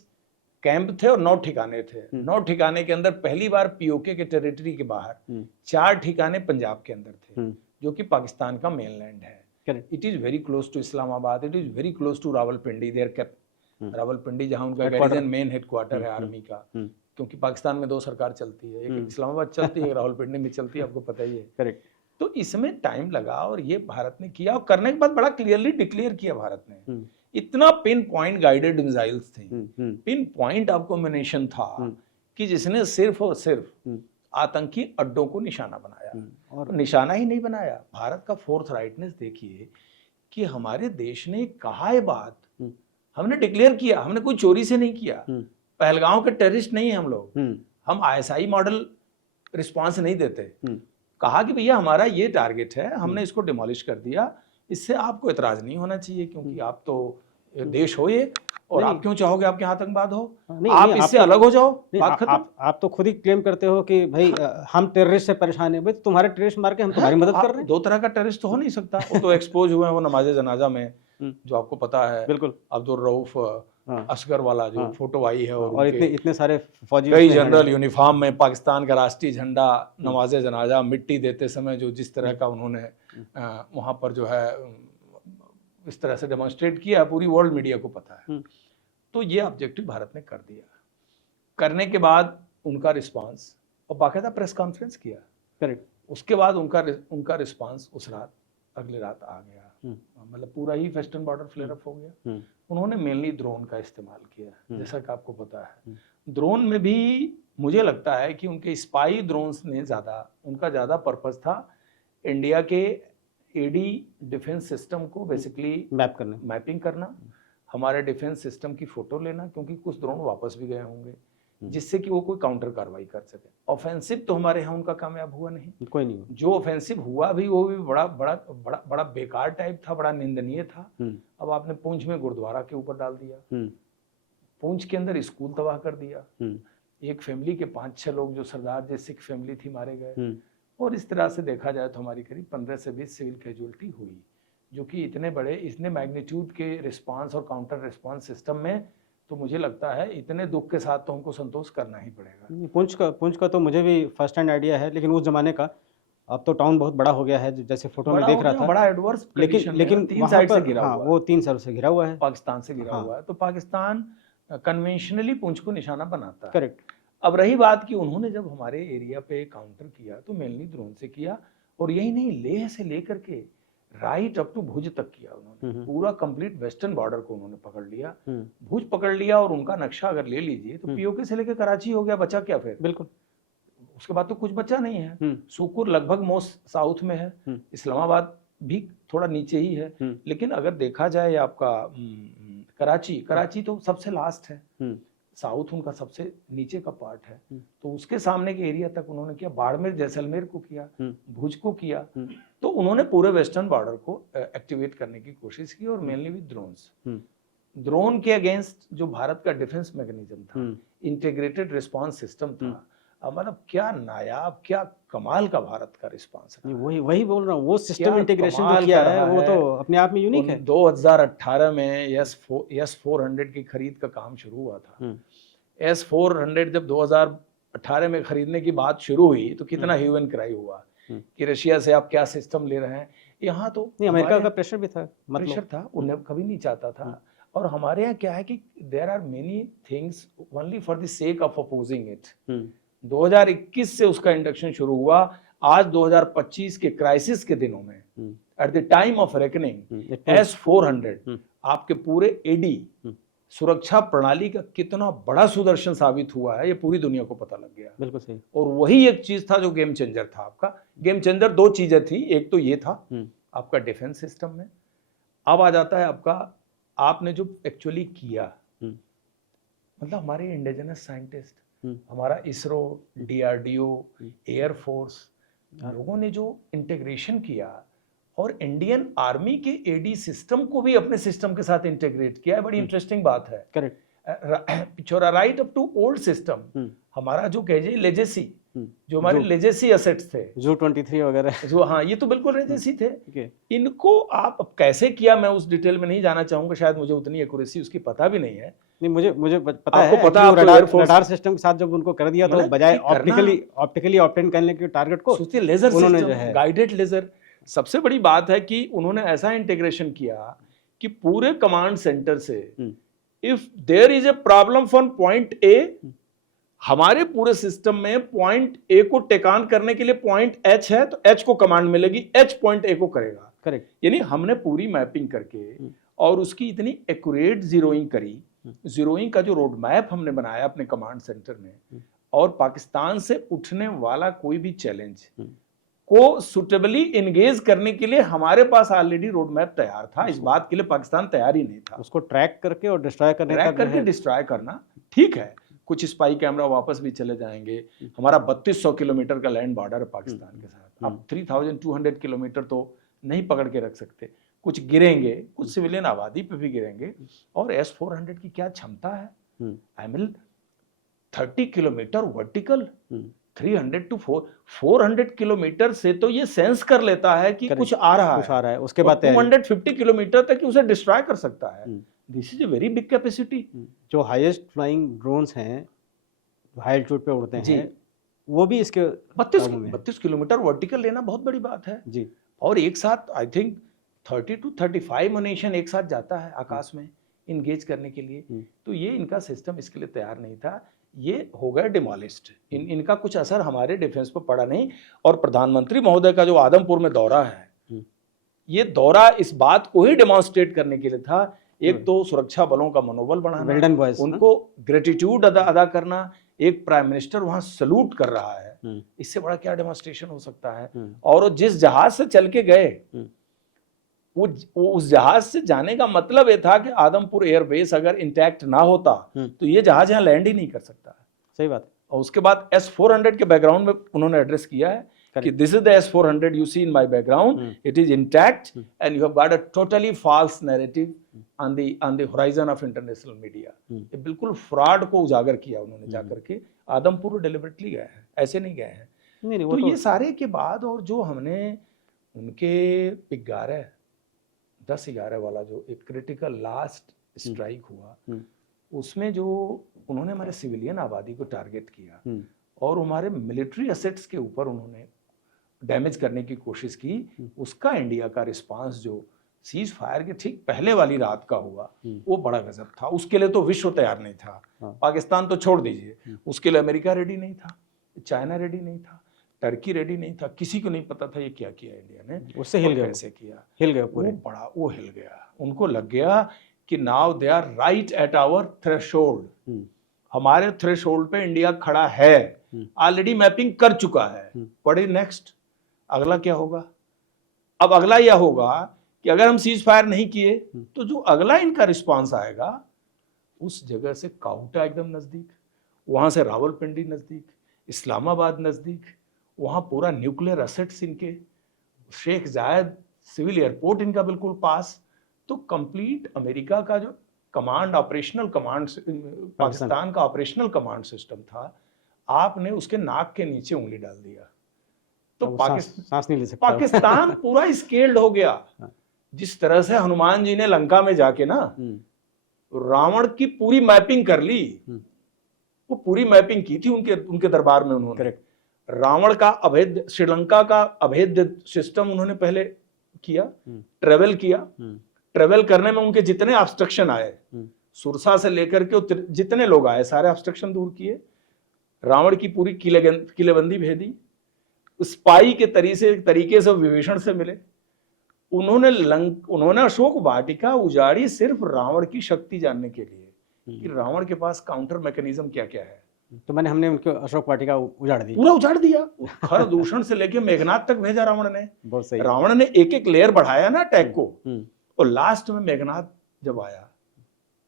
कैंप थे और 9 ठिकाने थे। 9 ठिकाने के अंदर पहली बार पीओके के टेरिटरी के बाहर 4 ठिकाने पंजाब के अंदर थे, जो कि पाकिस्तान का मेनलैंड है। It is very close to Islamabad, it is very close to Rawalpindi. There cap Rawalpindi, जहां उनका गैरिजन मेन हेडक्वार्टर है आर्मी का, क्योंकि पाकिस्तान में 2 सरकार चलती है, एक इस्लामाबाद चलती है, एक रावलपिंडी में चलती है, आपको पता ही है। करेक्ट। तो इसमें टाइम लगा और ये भारत ने किया, और करने के बाद बड़ा क्लियरली डिक्लेयर किया भारत ने। इतना पिन पॉइंट गाइडेड मिसाइल्स थे, पिन पॉइंट अकोमोडेशन था कि जिसने सिर्फ और सिर्फ आतंकी अड्डों को निशाना बनाया। और निशाना ही नहीं बनाया, भारत का फोर्थ राइटनेस देखिए कि हमारे देश ने कहा है बात, हमने डिक्लेयर किया, हमने कोई चोरी से नहीं किया, पहलगांव के टेररिस्ट नहीं है हम लोग, हम ISI मॉडल रिस्पांस नहीं देते। कहा कि भैया हमारा ये टारगेट है, हमने इसको डिमोलिश कर दिया, इससे आपको एतराज नहीं होना चाहिए क्योंकि आप तो देश हो ये, और आप क्यों चाहोगे आपके यहाँ आतंकवाद हो, आप इससे अलग हो जाओ, बात खत्म। आप तो खुद ही क्लेम करते हो कि भाई हम टेररिस्ट से परेशान है, भाई तुम्हारे टेररिस्ट मार के हम तुम्हारी मदद कर रहे हैं। दो तरह का टेररिस्ट तो हो नहीं सकता, वो तो एक्सपोज हुए हैं, वो नमाज जनाजा में जो आपको पता है, बिल्कुल अब्दुल रऊफ असगर वाला जो फोटो आई है, और इतने सारे फौजी, कई जनरल यूनिफॉर्म में पाकिस्तान का राष्ट्रीय झंडा नमाज जनाजा मिट्टी देते समय जो जिस तरह का उन्होंने वहां पर जो है इस तरह से डेमोन्स्ट्रेट किया, पूरी वर्ल्ड मीडिया को पता है। तो ये ऑब्जेक्टिव भारत ने कर दिया, करने के बाद उनका रिस्पांस, और बाकायदा प्रेस कॉन्फ्रेंस किया, करेक्ट, उसके बाद उनका रिस्पांस उस रात, अगली रात आ गया, मतलब पूरा ही वेस्टर्न बॉर्डर फ्लेयर अप हो गया। उन्होंने मेनली ड्रोन का इस्तेमाल किया, जैसा कि आपको पता है। ड्रोन में भी मुझे लगता है कि उनके स्पाई ड्रोन्स ने ज़्यादा पर्पस था इंडिया के AD डिफेंस सिस्टम को बेसिकली मैपिंग करना, हमारे डिफेंस सिस्टम की फोटो लेना, क्योंकि कुछ ड्रोन वापस भी गए होंगे, जिससे कि वो कोई काउंटर कार्रवाई कर सके। ऑफेंसिव तो हमारे यहाँ उनका कामयाब हुआ नहीं, कोई नहीं। जो ऑफेंसिव हुआ भी वो भी बड़ा बेकार टाइप था, बड़ा निंदनीय था। अब आपने पुंछ में गुरुद्वारा के ऊपर डाल दिया, पुंछ के अंदर स्कूल तबाह कर दिया, एक फैमिली के 5-6 लोग जो सरदार जी सिख फैमिली थी मारे गए, और इस तरह से देखा जाए तो हमारी करीब 15 से 20 सिविल कैजुअलिटी हुई, जो कि इतने मैग्नीट्यूड के रिस्पांस और काउंटर रिस्पांस सिस्टम में, तो मुझे लगता है इतने दुख के साथ तो हमको संतोष करना ही पड़ेगा। पुंछ का तो मुझे भी फर्स्ट हैंड आइडिया है, लेकिन उस जमाने का, अब तो टाउन बहुत बड़ा हो गया है, जैसे फोटो में देख रहा था, बड़ा एडवर्स, लेकिन 3 साइड से घिरा हुआ है, वो 3 साइड से घिरा हुआ है, पाकिस्तान से घिरा हुआ है, तो पाकिस्तान कन्वेंशनली पुंछ को निशाना बनाता है, करेक्ट। अब रही बात कि उन्होंने जब हमारे एरिया पे काउंटर किया तो मेनली ड्रोन से किया, और यही नहीं, लेह से लेकर के राइट अप टू भुज तक किया उन्होंने, पूरा कंप्लीट वेस्टर्न बॉर्डर को उन्होंने पकड़ लिया, भुज पकड़ लिया, और उनका नक्शा अगर ले लीजिए तो POK से लेकर कराची हो गया, बचा क्या फिर? बिल्कुल, उसके बाद तो कुछ बचा नहीं है। सुकुर लगभग मोस्ट साउथ में है, इस्लामाबाद भी थोड़ा नीचे ही है, लेकिन अगर देखा जाए आपका कराची तो सबसे लास्ट है, साउथ उनका सबसे नीचे का पार्ट है, तो उसके सामने के एरिया तक उन्होंने किया, बाड़मेर जैसलमेर को किया, भुज को किया, तो उन्होंने पूरे वेस्टर्न बॉर्डर को एक्टिवेट करने की कोशिश की, और मेनली विद ड्रोन्स। ड्रोन के अगेंस्ट जो भारत का डिफेंस मैकेनिज्म था, इंटीग्रेटेड रिस्पांस सिस्टम था, मतलब क्या नायाब, क्या कमाल का भारत का रिस्पांस है। वही बोल रहा हूँ, वो सिस्टम इंटीग्रेशन जो किया है वो तो अपने आप में यूनिक है। 2018 में S-400 की खरीद का काम शुरू हुआ था। S-400 जब 2018 में खरीदने की बात शुरू हुई तो कितना ह्यू एंड क्राई हुआ कि रशिया से आप क्या सिस्टम ले रहे हैं। यहाँ तो अमेरिका का प्रेशर भी था, प्रेशर था, उन्हें कभी नहीं चाहता था। और हमारे यहाँ क्या है कि there are many things only for the sake of opposing it. 2021 से उसका इंडक्शन शुरू हुआ, आज 2025 के क्राइसिस के दिनों में, at the time of reckoning, S-400 आपके पूरे AD सुरक्षा प्रणाली का कितना बड़ा सुदर्शन साबित हुआ है, ये पूरी दुनिया को पता लग गया। बिल्कुल सही। और वही एक चीज था जो गेम चेंजर था। आपका गेम चेंजर 2 चीजें थी, एक तो ये था आपका डिफेंस सिस्टम में। अब आ जाता है आपका, आपने जो एक्चुअली किया, मतलब हमारे इंडिजिनस साइंटिस्ट, हमारा इसरो, DRDO, एयरफोर्स, लोगों ने जो इंटीग्रेशन किया और इंडियन आर्मी के AD सिस्टम को भी अपने सिस्टम के साथ इंटीग्रेट किया है, बड़ी इंटरेस्टिंग बात है। करेक्ट। पिछोरा right up to old system, हमारा जो कह लेजेसी, जो हमारे लेजेसी एसेट्स थे, जो 23 वगैरह, जो हाँ ये तो बिल्कुल लेजेसी थे। इनको आप अब कैसे किया, मैं उस डिटेल में नहीं जाना चाहूंगा, शायद मुझे उतनी एक्यूरेसी उसकी पता भी नहीं है। नहीं, मुझे पता है, पता रडार सिस्टम के साथ जब उनको कर दिया तो बजाय ऑप्टिकली ऑप्टेन करने के टारगेट को लेजर सिस्टम, गाइडेड लेजर। सबसे बड़ी बात है कि उन्होंने ऐसा इंटीग्रेशन किया कि पूरे कमांड सेंटर से if there is a problem from point A, हमारे पूरे सिस्टम में पॉइंट ए को टेकान करने के लिए पॉइंट एच है, तो एच को कमांड मिलेगी, एच पॉइंट ए को करेगा। करेक्ट। यानी हमने पूरी मैपिंग करके और उसकी इतनी एक्यूरेट जीरोइंग करी, जीरोइंग का जो रोड मैप हमने बनाया अपने कमांड सेंटर में, और पाकिस्तान से उठने वाला कोई भी चैलेंज को सुटेबली एंगेज करने के लिए हमारे पास ऑलरेडी रोड मैप तैयार था। इस बात के लिए पाकिस्तान तैयार ही नहीं था। उसको ट्रैक करके और डिस्ट्रॉय करने का, ट्रैक करके डिस्ट्रॉय करना ठीक है, कुछ स्पाई कैमरा वापस भी चले जाएंगे। हमारा 3200 किलोमीटर का लैंड बॉर्डर है पाकिस्तान के साथ। अब 3200 किलोमीटर तो नहीं पकड़ के रख सकते, कुछ गिरेंगे, कुछ सिविलियन आबादी पे भी गिरेंगे। और S-400 की क्या क्षमता है, I mean 30 kilometre vertical, 300 to 400 kilometre से तो ये सेंस कर लेता है कि कुछ आ रहा है, उसके बाद 250 किलोमीटर तक उसे डिस्ट्रॉय कर सकता है। This is a very big capacity. जो हाईएस्ट फ्लाइंग ड्रोन्स हैं, हाई एल्टीट्यूड पे उड़ते हैं, वो भी इसके 32 किलोमीटर वर्टिकल लेना बहुत बड़ी बात है जी। और एक साथ आई थिंक 30 to 35 मुनीशन एक साथ जाता है आकाश में इंगेज करने के लिए। तो ये इनका सिस्टम इसके लिए तैयार नहीं था, ये हो गया डिमोलिस्ड। इनका कुछ असर हमारे डिफेंस पर पड़ा नहीं। और प्रधानमंत्री महोदय का जो आदमपुर में दौरा है, ये दौरा इस बात को ही डेमोन्स्ट्रेट करने के लिए था, एक तो सुरक्षा बलों का मनोबल बढ़ाना, उनको ग्रेटिट्यूड अदा करना। एक प्राइम मिनिस्टर वहां सलूट कर रहा है, इससे बड़ा क्या डेमोन्स्ट्रेशन हो सकता है। और जिस जहाज से चल के गए, वो उस जहाज से जाने का मतलब ये था कि आदमपुर एयरबेस अगर इंटैक्ट ना होता तो ये जहाज यहाँ लैंड ही नहीं कर सकता। सही बात है। और उसके बाद S-400 के बैकग्राउंड में उन्होंने एड्रेस किया है कि this is the S-400 you see in my background, it is intact and you have got a totally false narrative on the horizon of international media. ये बिल्कुल फ्रॉड को उजागर किया उन्होंने जाकर के। आदमपुर डेलिबरेटली गए हैं, ऐसे नहीं गए हैं। तो ये सारे के बाद और जो हमने उनके 10-11 वाला जो एक क्रिटिकल लास्ट स्ट्राइक हुआ, उसमें जो उन्होंने हमारे सिविलियन आबादी को टारगेट किया और हमारे मिलिट्री एसेट्स के ऊपर उन्होंने डैमेज करने की कोशिश की, उसका इंडिया का रिस्पांस जो सीज फायर के ठीक पहले वाली रात का हुआ, वो बड़ा गजब था। उसके लिए तो विश्व तैयार नहीं था, पाकिस्तान तो छोड़ दीजिए, उसके लिए अमेरिका रेडी नहीं था, चाइना रेडी नहीं था, टर्की रेडी नहीं था, किसी को नहीं पता था ये क्या किया इंडिया ने, उससे हिल गया, कैसे किया, हिल गया पूरे। वो हिल गया। उनको लग गया कि now they are right at our threshold, हमारे थ्रेशोल्ड पे इंडिया खड़ा है, ऑलरेडी मैपिंग कर चुका है। व्हाट इज नेक्स्ट, अगला क्या होगा? अब अगला यह होगा कि अगर हम सीज फायर नहीं किए तो जो अगला इनका रिस्पांस आएगा, उस जगह से काउटा एकदम नजदीक, वहां से रावलपिंडी नजदीक, इस्लामाबाद नजदीक, वहां पूरा न्यूक्लियर एसेट्स इनके, शेख जायद सिविल एयरपोर्ट इनका बिल्कुल पास। तो कंप्लीट अमेरिका का जो कमांड ऑपरेशनल कमांड, पाकिस्तान का ऑपरेशनल कमांड सिस्टम था, आपने उसके नाक के नीचे उंगली डाल दिया तो सांस नहीं ले सकता। पाकिस्तान पूरा स्केल्ड हो गया। जिस तरह से हनुमान जी ने लंका में जाके ना रावण की पूरी मैपिंग कर ली, वो पूरी मैपिंग की थी उनके दरबार में उन्होंने। रावण का अभेद्य, श्रीलंका का अभेद्य सिस्टम उन्होंने पहले किया, ट्रेवल किया, ट्रेवल करने में उनके जितने ऑब्स्ट्रक्शन आए, सुरसा से लेकर के जितने लोग आए, सारे ऑब्स्ट्रक्शन दूर किए। रावण की पूरी किलेबंदी भेदी, स्पाई के तरीके से विभीषण से मिले। उन्होंने अशोक वाटिका उजाड़ी सिर्फ रावण की शक्ति जानने के लिए कि रावण के पास काउंटर मैकेनिज्म क्या क्या है। तो हमने उनको अशोक वाटिका उजाड़ दी, पूरा उजाड़ दिया। खर दूषण से लेके मेघनाथ तक भेजा रावण ने। बहुत सही। रावण ने एक एक लेयर बढ़ाया ना अटैक को, और लास्ट में मेघनाथ जब आया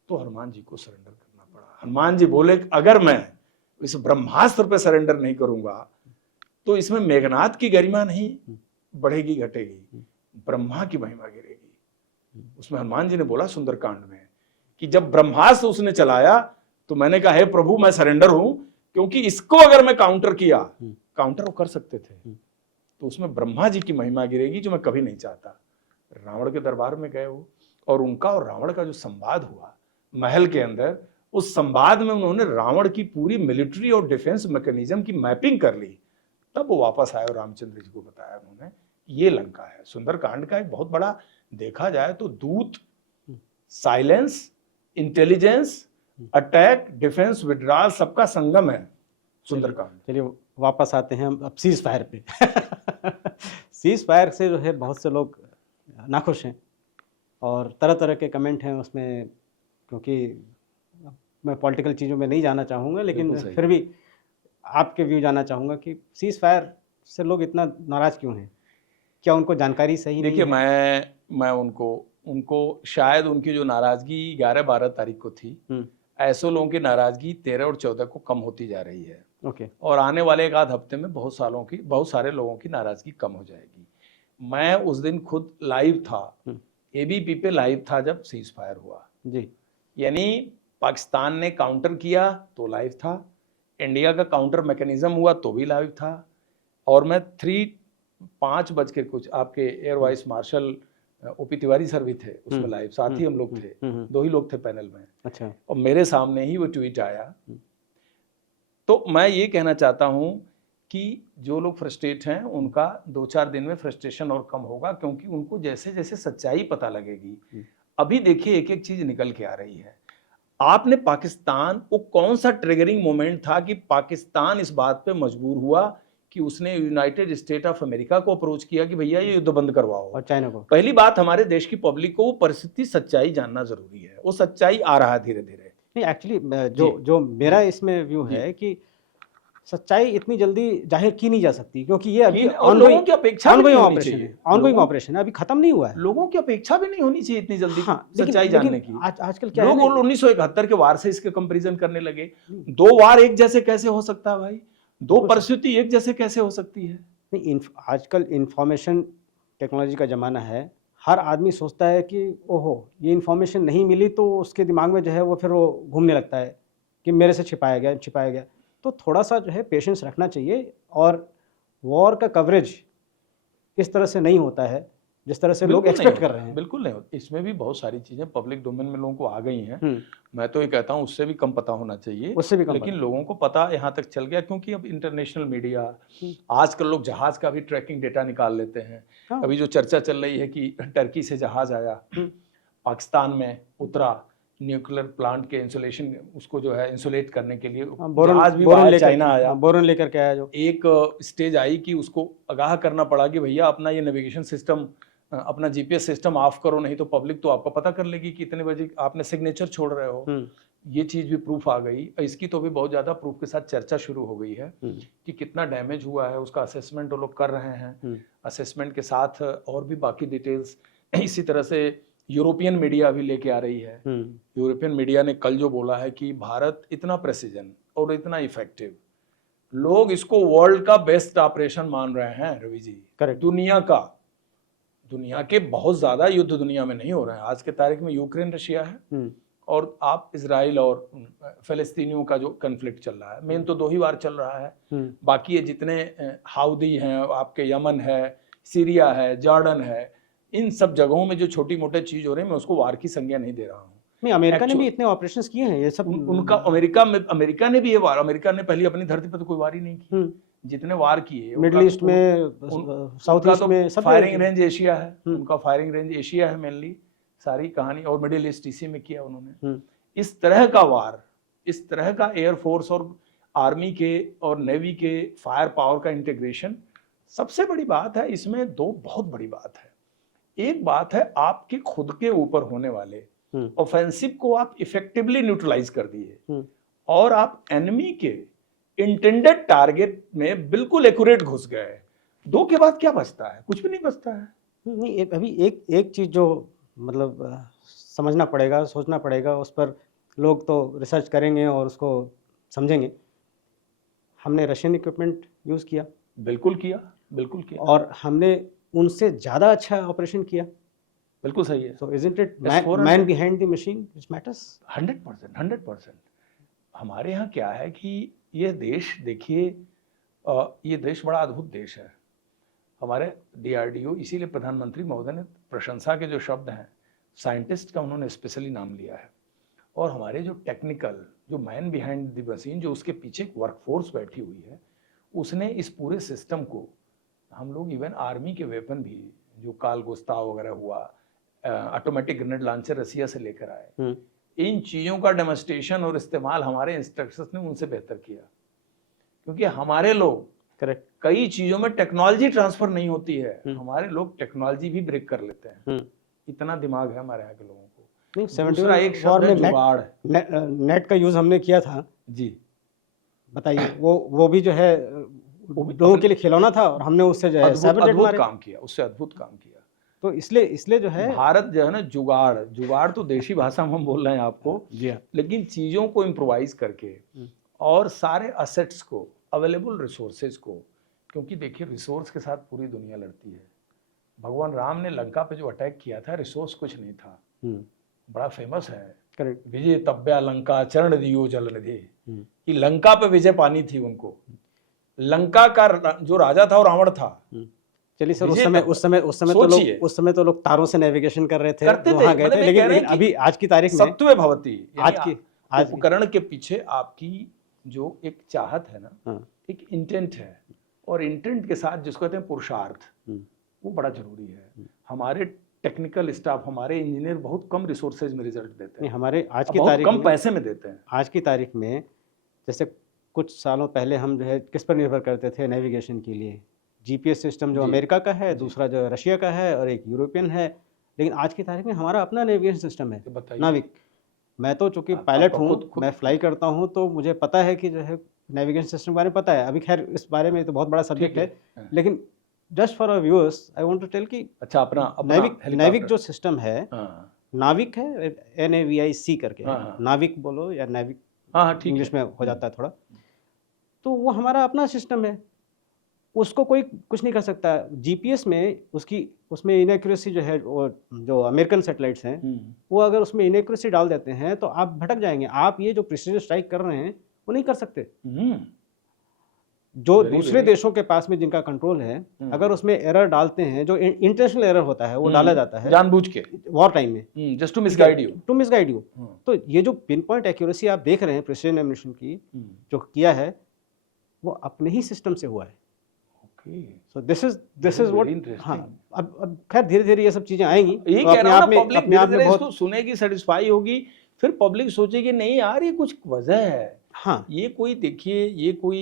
तो हनुमान जी को सरेंडर करना पड़ा। हनुमान जी बोले अगर मैं इस ब्रह्मास्त्र पे सरेंडर नहीं करूंगा तो इसमें मेघनाथ की गरिमा नहीं बढ़ेगी घटेगी, ब्रह्मा की महिमा गिरेगी। उसमें हनुमान जी ने बोला सुंदरकांड में कि जब ब्रह्मास्त्र उसने चलाया तो मैंने कहा हे प्रभु मैं सरेंडर हूं, क्योंकि इसको अगर मैं काउंटर किया, काउंटर वो कर सकते थे, तो उसमें ब्रह्मा जी की महिमा गिरेगी जो मैं कभी नहीं चाहता। रावण के दरबार में गए वो, और उनका और रावण का जो संवाद हुआ महल के अंदर, उस संवाद में उन्होंने रावण की पूरी मिलिट्री और डिफेंस मैकेनिज्म की मैपिंग कर ली। तब वो वापस आए और रामचंद्र जी को बताया उन्होंने ये लंका है। सुंदरकांड का एक बहुत बड़ा देखा जाए तो दूत, silence, intelligence, attack, defence, withdrawal सबका संगम है। सुंदरकांड। चलिए वापस आते हैं हम अब सीज फायर पे। सीज फायर से जो है बहुत से लोग नाखुश हैं और तरह तरह के कमेंट हैं उसमें, क्योंकि मैं पॉलिटिकल चीज़ों में नहीं जाना चाहूँगा, लेकिन बिल्कुल सही। फिर भी आपके व्यू जानना चाहूँगा कि सीज फायर से लोग इतना नाराज़ क्यों हैं? क्या उनको जानकारी सही नहीं देखिए, है? मैं उनको उनको शायद उनकी जो नाराज़गी 11-12 तारीख को थी, हुँ, ऐसे लोगों की नाराज़गी 13 और 14 को कम होती जा रही है ओके। और आने वाले एक आध हफ्ते में बहुत सारे लोगों की नाराज़गी कम हो जाएगी। मैं उस दिन खुद लाइव था, हुँ, एबीपी पे लाइव था जब सीज़ फायर हुआ। जी, यानी पाकिस्तान ने काउंटर किया तो लाइव था, इंडिया का काउंटर मैकेनिज्म हुआ तो भी लाइव था और मैं 5 बज के कुछ आपके air vice marshal OP Tiwari sir भी थे उसमें लाइव, साथ ही हम लोग थे, 2 ही लोग थे पैनल में अच्छा। और मेरे सामने ही वो ट्वीट आया। हुँ। तो मैं ये कहना चाहता हूँ कि जो लोग फ्रस्ट्रेट हैं उनका 2-4 दिन में फ्रस्ट्रेशन और कम होगा, क्योंकि उनको जैसे-जैसे सच्चाई पता लगेगी। अभी देखिए एक-एक चीज़ निकल के आ रही है। आपने पाकिस्तान, वो कौन-सा ट्रिगरिंग मोमेंट था कि पाकिस्तान इस बात पे मजबूर हुआ कि उसने यूनाइटेड स्टेट ऑफ अमेरिका को अप्रोच किया कि भैया ये युद्ध बंद करवाओ। और चाइना को? पहली बात, हमारे देश की पब्लिक को वो परिस्थिति, सच्चाई जानना ज़रूरी है। वो सच्चाई आ रहा है धीरे-धीरे। नहीं, एक्चुअली जी, जो मेरा जी, इसमें व्यू जी। है कि सच्चाई इतनी जल्दी ज़ाहिर की नहीं जा सकती, क्योंकि ये अभी और लोगों की अपेक्षा भी नहीं होनी ऑपरेशन चाहिए। है, ऑनगोइंग लोगों ऑपरेशन है, अभी खत्म नहीं हुआ है। लोगों की अपेक्षा भी नहीं होनी चाहिए इतनी जल्दी हाँ, लेकिन सच्चाई जानने लेकिन की। आजकल क्या है लोग ना, 1971 के वार से इसके कंपैरिजन करने लगे। नहीं, 2 वार एक जैसे कैसे हो सकता है भाई? 2 बिल्कुल सही। परिस्थिति एक जैसे कैसे हो सकती है? नहीं, आजकल इन्फॉर्मेशन टेक्नोलॉजी का ज़माना है। हर आदमी सोचता है कि ओहो! ये इन्फॉर्मेशन नहीं मिली तो उसके दिमाग में जो है वो फिर वो घूमने लगता है कि मेरे से छिपाया गया। तो थोड़ा-सा जो है पेशेंस रखना चाहिए और वॉर का कवरेज इस तरह से नहीं होता है, जिस तरह से लोग बिल्कुल नहीं एक्सपेक्ट कर होता रहे है, हैं। बिल्कुल नहीं होता। इसमें भी बहुत सारी चीज़ें पब्लिक डोमेन में लोगों को आ गई हैं। हुँ, मैं तो ये कहता हूँ उससे भी कम पता होना चाहिए, उससे भी कम लेकिन पता। लोगों को पता यहाँ तक चल गया, क्योंकि अब इंटरनेशनल मीडिया, हुँ, आजकल लोग जहाज़ का भी ट्रैकिंग डेटा निकाल लेते हैं। हाँ, अभी जो चर्चा चल रही है कि टर्की से जहाज़ आया, हुँ, पाकिस्तान में उतरा, न्यूक्लियर प्लांट के इंसुलेशन, उसको जो है इंसुलेट करने के लिए हाँ, जहाज़ भी वहाँ चाइना आया। हाँ, बोरन लेकर के आया जो। एक स्टेज आई कि उसको आगाह करना पड़ा कि भैया अपना ये नेविगेशन सिस्टम, अपना जीपीएस सिस्टम ऑफ करो, नहीं तो पब्लिक तो आपका पता कर लेगी कि इतने बजे आपने सिग्नेचर छोड़ रहे हो। हुँ, ये चीज़ भी प्रूफ आ गई। इसकी तो भी बहुत ज़्यादा प्रूफ के साथ चर्चा शुरू हो गई है हुँ, कि कितना डैमेज हुआ है, उसका असेसमेंट वो लोग कर रहे हैं। हुँ, असेसमेंट के साथ और भी बाकी डिटेल्स इसी तरह से यूरोपियन मीडिया भी लेके आ रही है। हुँ, यूरोपियन मीडिया ने कल जो बोला है कि भारत इतना प्रेसिजन और इतना इफेक्टिव, लोग इसको वर्ल्ड का बेस्ट ऑपरेशन मान रहे हैं रवि जी। करेक्ट। दुनिया के बहुत ज़्यादा युद्ध दुनिया में नहीं हो रहे हैं। आज के तारीख में यूक्रेन रशिया है हुँ, और आप इजराइल और फ़लस्तीनियों का जो कन्फ्लिक्ट चल रहा है, मेन तो 2 ही वार चल रहा है। हुँ, बाकी ये जितने हाउदी हैं, आपके यमन है, सीरिया है, जॉर्डन है, इन सब जगहों में जो छोटी-मोटे चीज़ हो रही है, मैं उसको वार की संज्ञा नहीं दे रहा हूँ। नहीं, अमेरिका ने भी इतने ऑपरेशंस किए हैं, ये सब। उनका अमेरिका ने भी ये वार, अमेरिका ने पहली अपनी धरती पर तो कोई वार ही नहीं की। हुँ, जितने वार किए, मिडल ईस्ट में, साउथ उनका ईस्ट तो में, सब फायरिंग जगह। रेंज एशिया है। हुँ, उनका फायरिंग रेंज एशिया है मेनली, सारी कहानी, और मिडिल ईस्ट इसी में किया उन्होंने। हुँ, इस तरह का वार, इस तरह का एयरफोर्स और आर्मी के और नेवी के फायर पावर का इंटीग्रेशन, सबसे बड़ी बात है इसमें। 2 बहुत बड़ी बात है। एक बात है आपके खुद के ऊपर होने वाले हुँ, ऑफेंसिव को आप इफेक्टिवली न्यूट्रलाइज कर दिए हुँ, और आप एनिमी के इंटेंडेड टारगेट में बिल्कुल एक्यूरेट घुस गए। 2 के बाद क्या बचता है? कुछ भी नहीं बचता है। नहीं, अभी एक चीज़ जो मतलब समझना पड़ेगा, सोचना पड़ेगा, उस पर लोग तो रिसर्च करेंगे और उसको समझेंगे। हमने रशियन इक्विपमेंट यूज़ किया बिल्कुल किया, बिल्कुल किया। और हमने उनसे ज़्यादा अच्छा ऑपरेशन किया। बिल्कुल सही है। So isn't it S-400 man behind the machine which matters? 100%, 100%। हमारे यहाँ क्या है कि ये देश देखिए, ये देश बड़ा अद्भुत देश है। हमारे डीआरडीओ, इसीलिए प्रधानमंत्री महोदय ने प्रशंसा के जो शब्द हैं, साइंटिस्ट का उन्होंने स्पेशली नाम लिया है। और हमारे जो टेक्निकल, जो मैन बिहाइंड द मशीन, जो उसके पीछे एक वर्कफोर्स बैठी हुई है, उसने इस पूरे सिस्टम को, हम लोग इवन आर्मी के वेपन भी, जो काल गुस्ताव वगैरह हुआ, ऑटोमेटिक ग्रेनेड लॉन्चर रसिया से लेकर आए, इन चीज़ों का डेमोन्स्ट्रेशन और इस्तेमाल हमारे इंस्ट्रक्टर्स ने उनसे बेहतर किया। क्योंकि हमारे लोग करेक्ट। कई चीजों में टेक्नोलॉजी ट्रांसफर नहीं होती है, हमारे लोग टेक्नोलॉजी भी ब्रेक कर लेते हैं। इतना दिमाग है हमारे यहाँ के लोगों को। नहीं, दूसरा एक शब्द है जुगाड़। नेट का यूज हमने किया था जी, बताइए, वो भी जो है लोगों के लिए खिलौना था और हमने उससे जो है अद्भुत काम किया, उससे अद्भुत काम किया। तो इसलिए जो है भारत जो है ना, जुगाड़ तो देशी भाषा में हम बोल रहे हैं आपको, लेकिन चीजों को इम्प्रोवाइज करके और सारे असेट्स को, अवेलेबल रिसोर्सेज को, क्योंकि देखिए रिसोर्स के साथ पूरी दुनिया लड़ती है। भगवान राम ने लंका पे जो अटैक किया था, रिसोर्स कुछ नहीं था, बड़ा फेमस है, करेक्ट, विजय तब्या लंका चरण दियो जल निधि, कि लंका पे विजय पानी थी उनको। लंका का जो राजा था वो रावण था। चलिए सर, उस समय तो लोग तारों से नेविगेशन कर रहे थे, करते वहां गए थे, लेकिन अभी आज की तारीख में सत्वे भवति, आज उपकरण के पीछे आपकी जो एक चाहत है ना, एक इंटेंट है, और इंटेंट के साथ जिसको कहते हैं पुरुषार्थ, वो बड़ा जरूरी है। हमारे टेक्निकल स्टाफ, हमारे इंजीनियर बहुत कम रिसोर्सेज में रिजल्ट देते हैं, हमारे आज की बहुत तारीख कम पैसे में देते हैं। आज की तारीख में जैसे कुछ सालों पहले हम जो है किस पर निर्भर करते थे नेविगेशन के लिए, जीपीएस सिस्टम जो अमेरिका का है, दूसरा जो रशिया का है और एक यूरोपियन है, लेकिन आज की तारीख में हमारा अपना नेविगेशन सिस्टम है, नाविक। मैं तो चूंकि पायलट हूँ, मैं फ्लाई करता हूँ, तो मुझे पता है कि जो है नेविगेशन सिस्टम के बारे में पता है। अभी खैर इस बारे में तो बहुत बड़ा सब्जेक्ट है, लेकिन just for our viewers I want to tell कि अच्छा, अपना नाविक जो सिस्टम है, नाविक है, NAVIC करके, नाविक बोलो या नाविक, इंग्लिश में हो जाता है थोड़ा, तो वो हमारा अपना सिस्टम है, उसको कोई कुछ नहीं कर सकता। जीपीएस में उसमें इनएक्यूरेसी जो है, जो अमेरिकन सैटेलाइट्स हैं, वो अगर उसमें इनएक्यूरेसी डाल देते हैं तो आप भटक जाएंगे। आप ये जो प्रिसीजन स्ट्राइक कर रहे हैं वो नहीं कर सकते। जो दूसरे देशों के पास में जिनका कंट्रोल है, अगर उसमें एरर डालते हैं, जो इंटेंशनल एरर होता है वो डाला जाता है जानबूझ के, वॉर टाइम में, जस्ट टू मिसगाइड यू। तो ये जो पिन पॉइंट एक्यूरेसी आप देख रहे हैं प्रिसीजन एमिशन की जो किया है, वो अपने ही सिस्टम से हुआ है। So this is what, हाँ, अब खैर धीरे धीरे ये सब चीजें आएंगी, ये तो अपने आप में बहुत सुनेगी, सेटिस्फाई होगी, फिर पब्लिक सोचेगी नहीं यार ये कुछ वजह है। हाँ, ये कोई देखिए, ये कोई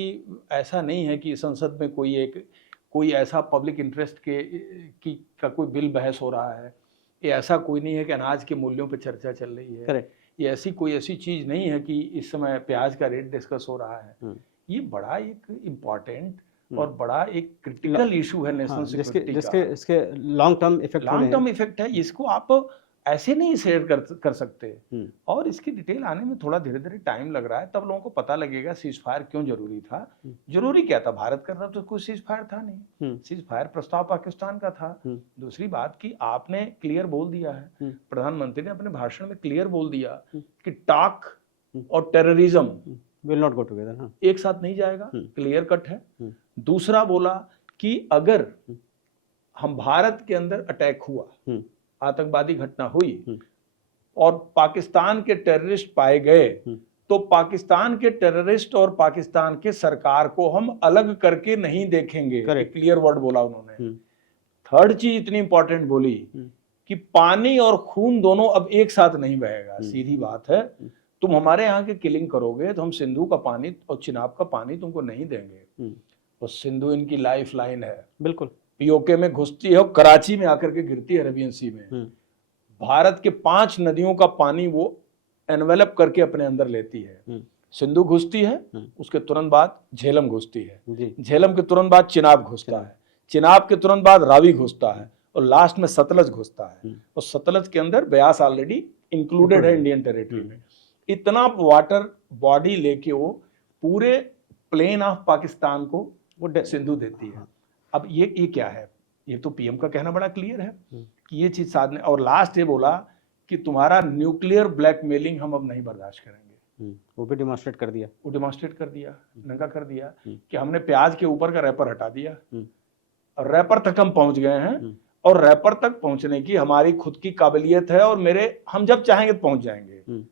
ऐसा नहीं है कि संसद में कोई ऐसा पब्लिक इंटरेस्ट का कोई बिल बहस हो रहा है, ये ऐसा कोई नहीं है कि अनाज के मूल्यों पे चर्चा चल रही है। करेक्ट। ये ऐसी चीज नहीं है कि इस समय प्याज का रेट डिस्कस हो रहा है। ये बड़ा एक इम्पॉर्टेंट और बड़ा एक क्रिटिकल इशू है नेशनल सिक्योरिटी का, इसके लॉन्ग टर्म इफेक्ट है। इसको आप ऐसे नहीं शेयर कर सकते, और इसकी डिटेल आने में थोड़ा धीरे धीरे टाइम लग रहा है, तब लोगों को पता लगेगा सीज फायर क्यों जरूरी था। जरूरी क्या था, भारत का तरफ तो कोई सीज फायर था नहीं, सीज फायर प्रस्ताव पाकिस्तान का था। दूसरी बात कि आपने क्लियर बोल दिया है, प्रधानमंत्री ने अपने भाषण में क्लियर बोल दिया कि टॉक और terrorism will not go together, एक साथ नहीं जाएगा, क्लियर कट है। दूसरा बोला कि अगर हम भारत के अंदर अटैक हुआ, आतंकवादी घटना हुई और पाकिस्तान के टेररिस्ट पाए गए, तो पाकिस्तान के टेररिस्ट और पाकिस्तान के सरकार को हम अलग करके नहीं देखेंगे। क्लियर वर्ड बोला उन्होंने। थर्ड चीज इतनी इंपॉर्टेंट बोली कि पानी और खून दोनों अब एक साथ नहीं बहेगा। सीधी बात है, तुम हमारे यहाँ के किलिंग करोगे तो हम सिंधु का पानी और चिनाब का पानी तुमको नहीं देंगे। तो सिंधु इनकी लाइफ लाइन है, बिल्कुल पीओके में घुसती है और कराची में आकर के गिरती है अरेबियन सी में। भारत के 5 नदियों का पानी वो एनवेलप करके अपने अंदर लेती है। सिंधु घुसती है, उसके तुरंत बाद झेलम घुसती है, झेलम के तुरंत बाद चिनाब घुसता है, चिनाब के तुरंत बाद रावी घुसता है, और लास्ट में सतलज घुसता है। और सतलज के अंदर ब्यास ऑलरेडी इंक्लूडेड है इंडियन टेरिटरी में। इतना वाटर बॉडी लेके वो पूरे प्लेन ऑफ पाकिस्तान को वो सिंधु देती है। अब ये क्या है, ये तो पीएम का कहना बड़ा क्लियर है कि ये चीज साधने, और लास्ट ये बोला कि तुम्हारा न्यूक्लियर ब्लैकमेलिंग हम अब नहीं बर्दाश्त करेंगे। वो भी डिमॉन्स्ट्रेट कर दिया, नंगा कर दिया कि हमने प्याज के ऊपर का रैपर हटा दिया, और रैपर तक हम पहुंच गए हैं, और रैपर तक पहुंचने की हमारी खुद की काबिलियत है, और हम जब चाहेंगे तो पहुंच जाएंगे।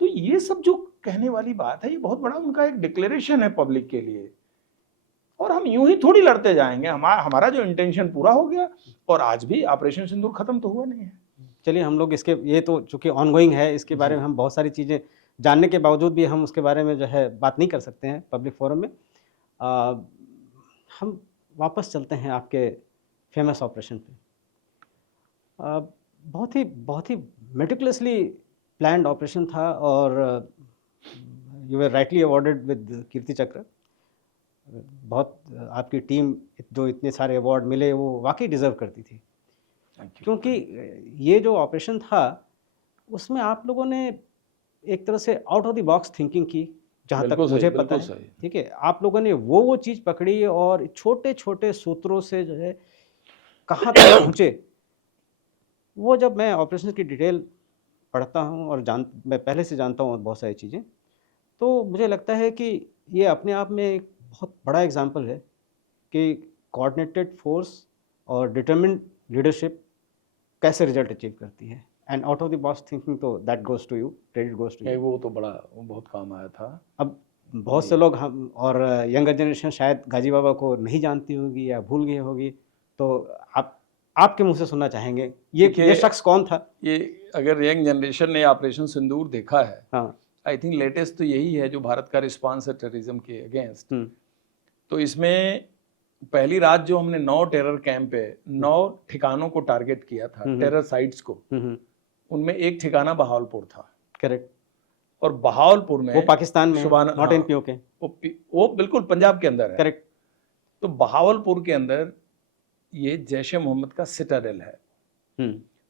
तो ये सब जो कहने वाली बात है, ये बहुत बड़ा उनका एक डिक्लेरेशन है पब्लिक के लिए, और हम यूं ही थोड़ी लड़ते जाएंगे। हमारा जो इंटेंशन पूरा हो गया, और आज भी ऑपरेशन सिंदूर खत्म तो हुआ नहीं है। चलिए हम लोग इसके, ये तो चूंकि ऑनगोइंग है, इसके बारे में हम बहुत सारी चीज़ें जानने के बावजूद भी हम उसके बारे में जो है बात नहीं कर सकते हैं पब्लिक फोरम में। हम वापस चलते हैं आपके फेमस ऑपरेशन पे। बहुत ही मेटिकुलसली प्लान्ड ऑपरेशन था और you were rightly awarded with Kirti Chakra. बहुत आपकी टीम जो इतने सारे अवार्ड मिले वो वाकई डिज़र्व करती थी, क्योंकि ये जो ऑपरेशन था उसमें आप लोगों ने एक तरह से out of the box thinking की, जहाँ तक मुझे पता है। ठीक है, आप लोगों ने वो चीज़ पकड़ी और छोटे छोटे सूत्रों से जो है कहाँ तक पहुँचे। वो जब मैं ऑपरेशन की डिटेल पढ़ता हूँ और मैं पहले से जानता हूँ बहुत सारी चीज़ें, तो मुझे लगता है कि ये अपने आप में एक बहुत बड़ा एग्जाम्पल है कि कोऑर्डिनेटेड फोर्स और डिटरमिन्ड लीडरशिप कैसे रिजल्ट अचीव करती है। And out of the box thinking, तो that goes to you, credit goes to you. वो तो बड़ा, वो बहुत काम आया था। अब बहुत से लोग हम और यंगर जनरेशन शायद गाजी बाबा को नहीं जानती होगी या भूल गई होगी, तो आपके मुंह से सुनना चाहेंगे ये शख्स कौन था। ये अगर यंग जनरेशन ने ऑपरेशन सिंदूर देखा है, हाँ, आई थिंक लेटेस्ट तो यही है जो भारत का रिस्पांस है टेररिज्म के अगेंस्ट। तो इसमें पहली रात जो हमने 9 टेरर कैंप पे 9 ठिकानों को टारगेट किया था, टेरर साइट्स को, उनमें एक ठिकाना बहावलपुर था। करेक्ट। और बहावलपुर में, वो पाकिस्तान में, नॉट इन पीओके, वो बिल्कुल पंजाब के अंदर है। करेक्ट। तो बहावलपुर के अंदर ये जैश ए मोहम्मद का सिटाडेल है।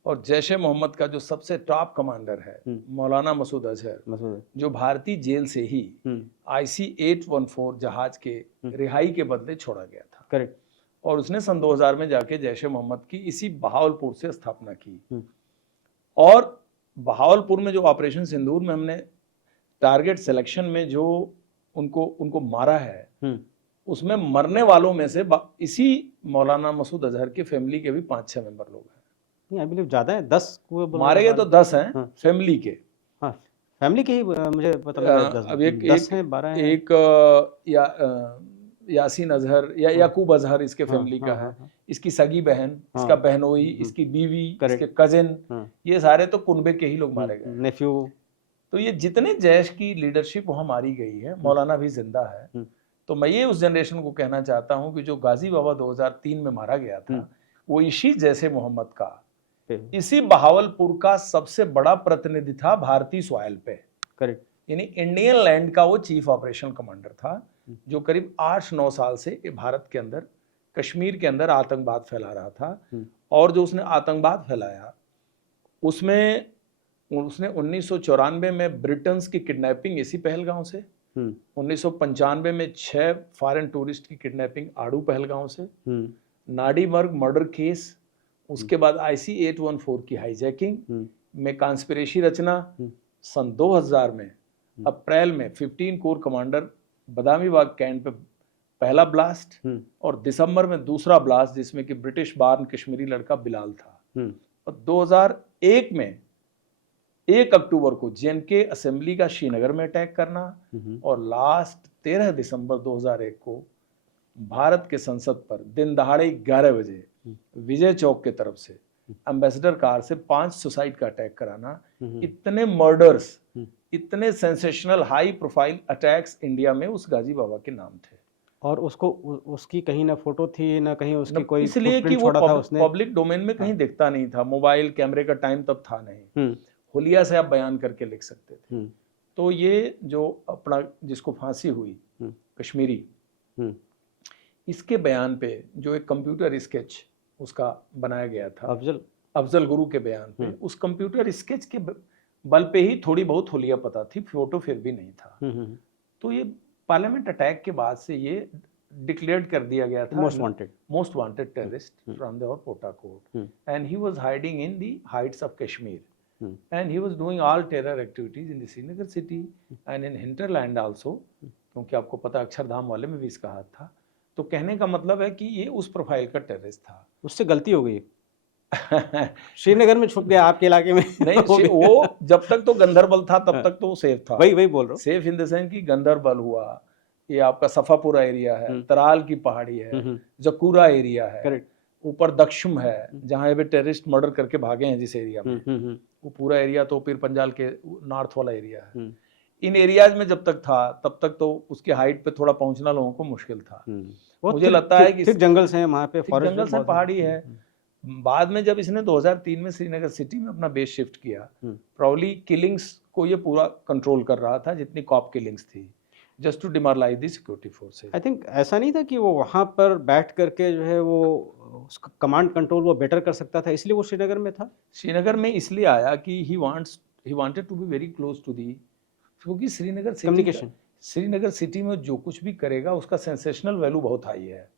और जैश ए मोहम्मद का जो सबसे टॉप कमांडर है मौलाना मसूद अजहर, जो भारतीय जेल से ही IC-814 जहाज के रिहाई के बदले छोड़ा गया था। करेक्ट। और उसने सन 2000 में जाके जैश ए मोहम्मद की इसी बहावलपुर से स्थापना की। और बहावलपुर में जो ऑपरेशन सिंदूर में हमने टारगेट सिलेक्शन में जो उनको मारा है, उसमें मरने वालों में से इसी मौलाना मसूद अजहर की फैमिली के भी 5-6 मेंबर लोग हैं। नहीं, आई बिलीव ज्यादा है, 10 मारे गए तो 10 हैं फैमिली के। हाँ, फैमिली के ही मुझे पता लगा 10 हैं, 12 हैं। एक यासीन अजहर या याकूब अजहर इसके फैमिली का है, इसकी सगी बहन, इसका बहनोई, इसकी बीवी, इसके कजिन, ये सारे तो कुनबे के ही लोग मारे गए, नेफ्यू। तो ये जितने जैश की लीडरशिप वहां मारी गई है, मौलाना भी जिंदा है। तो मैं ये उस जनरेशन को कहना चाहता हूं कि जो गाजी बाबा 2003 में मारा गया था, वो इसी जैसे मोहम्मद का, इसी बहावलपुर का सबसे बड़ा प्रतिनिधि था भारतीय सॉइल पे। करेक्ट। यानी इंडियन लैंड का वो चीफ ऑपरेशन कमांडर था, जो करीब 8-9 साल से भारत के अंदर, कश्मीर के अंदर आतंकवाद फैला रहा था। और जो उसने आतंकवाद फैलाया, उसमें उसने 1994 में ब्रिटेन की किडनैपिंग इसी पहलगांव से, 1995 में 6 फॉरेन टूरिस्ट की किडनैपिंग आड़ू पहलगांव से, नाडीमर्ग मर्डर केस, उसके बाद IC-814 की हाईजैकिंग में कॉन्स्पिरेसी रचना, सन 2000 में अप्रैल में 15 core commander Badami Bagh cantt पे पहला ब्लास्ट, और दिसंबर में दूसरा ब्लास्ट जिसमें कि ब्रिटिश बार्न कश्मीरी लड़का बिलाल था। और 2001 में 1 अक्टूबर को JNK असेंबली का श्रीनगर में अटैक करना, और लास्ट 13 दिसंबर 2001 को भारत के संसद पर दिन दहाड़े 11 बजे विजय चौक के तरफ से एम्बेसडर कार से 5 सुसाइड का अटैक कराना। इतने मर्डर्स, इतने sensational high profile attacks India में उस गाजी बाबा के नाम थे। और उसकी कहीं ना फोटो थी ना कहीं उसकी कोई, इसलिए कि वो पब्लिक डोमेन में कहीं दिखता नहीं था, मोबाइल कैमरे का टाइम तब था नहीं, हुलिया से आप बयान करके लिख सकते थे। तो ये जो अपना जिसको फांसी हुई कश्मीरी, इसके बयान पे जो एक कंप्यूटर स्केच उसका बनाया गया था, अफजल गुरु के बयान पे, उस कंप्यूटर स्केच के बल पे ही थोड़ी बहुत हुलिया पता थी, फोटो फिर भी नहीं था। तो ये पार्लियामेंट अटैक के बाद से ये डिक्लेयर्ड कर दिया गया था most wanted terrorist from the POTA court, and he was hiding in the heights of Kashmir, and he was doing all terror activities in the Srinagar city and in hinterland also, क्योंकि आपको पता अक्षरधाम वाले में भी इसका हाथ था। तो कहने का मतलब है कि ये उस प्रोफाइल का टेररिस्ट था। उससे गलती हो गई श्रीनगर में छुप गया आपके इलाके में नहीं, वो जब तक तो गंदरबल था तब तक तो वो सेफ था। वही बोल रहा हूँ, सेफ इन द सेंस कि गंदरबल हुआ, ये आपका सफापुरा एरिया है, तराल की पहाड़ी है, जकूरा एरिया है, ऊपर दक्षुम है जहाँ पे टेररिस्ट मर्डर करके भागे हैं जिस एरिया में, वो पूरा एरिया तो पीर पंजाल के नॉर्थ वाला एरिया है। इन एरियाज में जब तक था तब तक तो उसके हाइट पे थोड़ा पहुंचना लोगों को मुश्किल था। मुझे लगता है कि थिक जंगल से वहाँ पे, थिक फॉरेस्ट जंगल से पहाड़ी है। बाद में जब इसने 2003 में श्रीनगर सिटी में अपना बेस शिफ्ट किया, प्रॉब्ली किलिंग्स को ये पूरा कंट्रोल कर रहा था जितनी कॉप किलिंग्स थी, just to demoralise the security forces. I think ऐसा नहीं था कि वो वहाँ पर बैठ करके जो है वो उसका कमांड कंट्रोल वो बेटर कर सकता था, इसलिए वो श्रीनगर में था। श्रीनगर में इसलिए आया कि he wanted to be very close to the, क्योंकि श्रीनगर सिटी में जो कुछ भी करेगा उसका सेंसेशनल वैल्यू बहुत हाई है,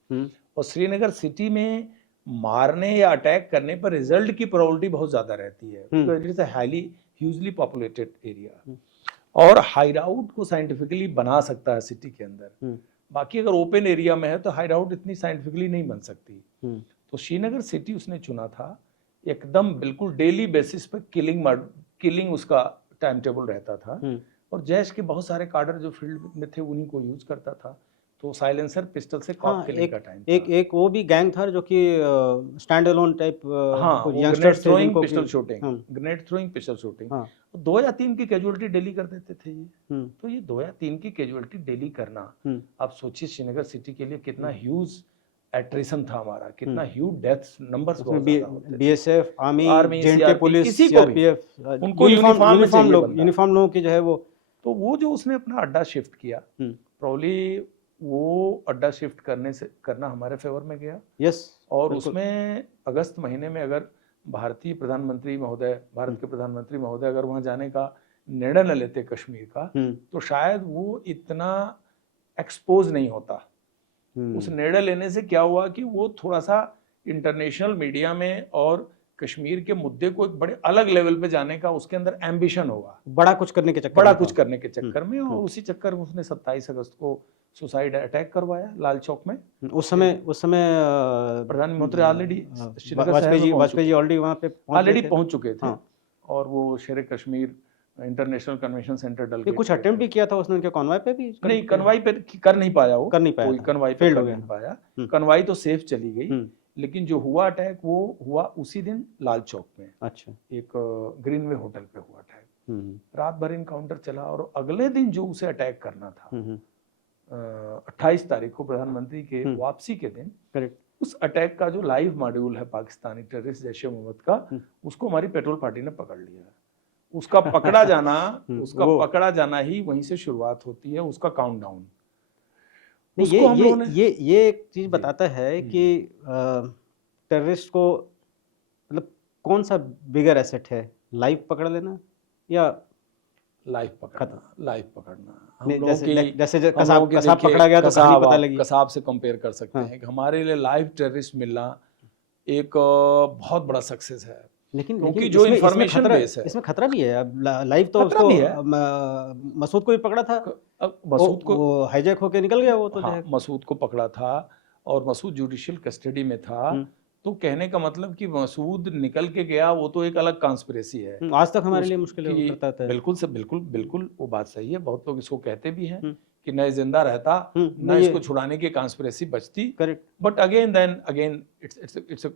और श्रीनगर सिटी में मारने या अटैक करने पर रिजल्ट की प्रोबेबिलिटी बहुत ज्यादा रहती है, it is a highly hugely populated area, और हाइड आउट को साइंटिफिकली बना सकता है सिटी के अंदर। बाकी अगर ओपन एरिया में है तो हाइड आउट इतनी साइंटिफिकली नहीं बन सकती। तो श्रीनगर सिटी उसने चुना था, एकदम बिल्कुल डेली बेसिस पर किलिंग उसका टाइम टेबल रहता था, और जैश के बहुत सारे कार्डर जो फील्ड में थे उन्हीं को यूज करता था। तो साइलेंसर पिस्टल से कॉप किलिंग का टाइम एक वो भी गैंग था जो कि stand alone type, grenade throwing pistol shooting, grenade throwing pistol shooting. 2 या 3 की कैजुअलिटी डेली कर देते थे ये। तो ये 2 या 3 की कैजुअलिटी डेली करना, आप सोचिए श्रीनगर सिटी के लिए कितना ह्यूज एट्रिशन था हमारा, कितना ह्यूज डेथ नंबर्स बहुत ज्यादा होते थे। BSF, army, JNK police, CRPF, उनको यूनिफॉर्म लोगों की जो है वो, तो वो जो उसने अपना अड्डा शिफ्ट किया, प्रॉब्ली वो अड्डा शिफ्ट करना हमारे फेवर में गया। यस, और उसमें अगस्त महीने में अगर भारत के प्रधानमंत्री महोदय अगर वहां जाने का निर्णय न लेते कश्मीर का, तो शायद वो इतना एक्सपोज नहीं होता। उस निर्णय लेने से क्या हुआ कि वो थोड़ा सा इंटरनेशनल मीडिया में और कश्मीर के मुद्दे को एक बड़े अलग लेवल पे जाने का उसके अंदर एम्बिशन होगा, बड़ा कुछ करने के चक्कर में, और उसी चक्कर में उसने 27 अगस्त को सुसाइड अटैक करवाया लाल चौक में। उस समय प्रधानमंत्री ऑलरेडी वाजपेयी जी ऑलरेडी वहाँ पे पहुंच चुके थे, और वो शेर कश्मीर इंटरनेशनल कन्वेंशन सेंटर डल कुछ अटेम्प्ट भी किया था उसने उनके कॉन्वॉय पे भी, नहीं कन्वाई पे कर नहीं पाया, कोई कन्वाई पे फेल हो नहीं पाया। कन्वाई तो सेफ चली गई, लेकिन जो हुआ अटैक वो हुआ उसी दिन लाल चौक में। अच्छा, एक ग्रीनवे होटल पे हुआ अटैक। रात भर इनकाउंटर चला, और अगले दिन जो उसे अटैक करना था 28 तारीख को प्रधानमंत्री के वापसी के दिन, उस अटैक का जो लाइव मॉड्यूल है पाकिस्तानी टेररिस्ट जैश मोहम्मद का, उसको हमारी पेट्रोल पार्टी ने पकड़ लिया। उसका पकड़ा जाना ही वहीं से शुरुआत होती है, उसका काउंटडाउन। ये एक चीज बताता है कि टेररिस्ट को मतलब कौन सा बिगर एसेट है, लाइफ पकड़ लेना या लाइफ पकड़ना। जैसे कसाब पकड़ा गया तो कहानी पता लगी। कसाब से कंपेयर कर सकते हैं कि हमारे लिए लाइव टेररिस्ट मिलना एक बहुत बड़ा सक्सेस है, क्योंकि जो इंफॉर्मेशन बेस है इसमें खतरा भी है। अब लाइव तो उसको मसूद को भी पकड़ा था, मसूद को हाईजैक होके निकल गया वो तो। मसूद को पकड़ा था और मसूद जुडिशियल कस्टडी में था, तो कहने का मतलब कि मसूद निकल के गया वो तो एक अलग कॉन्स्पिरेसी है। आज तक हमारे लिए मुश्किल है। बिल्कुल वो बात सही है। बहुत लोग इसको कहते भी हैं कि न जिंदा रहता न इसको छुड़ाने की कॉन्स्पिरेसी बचती। बट अगेन इट्स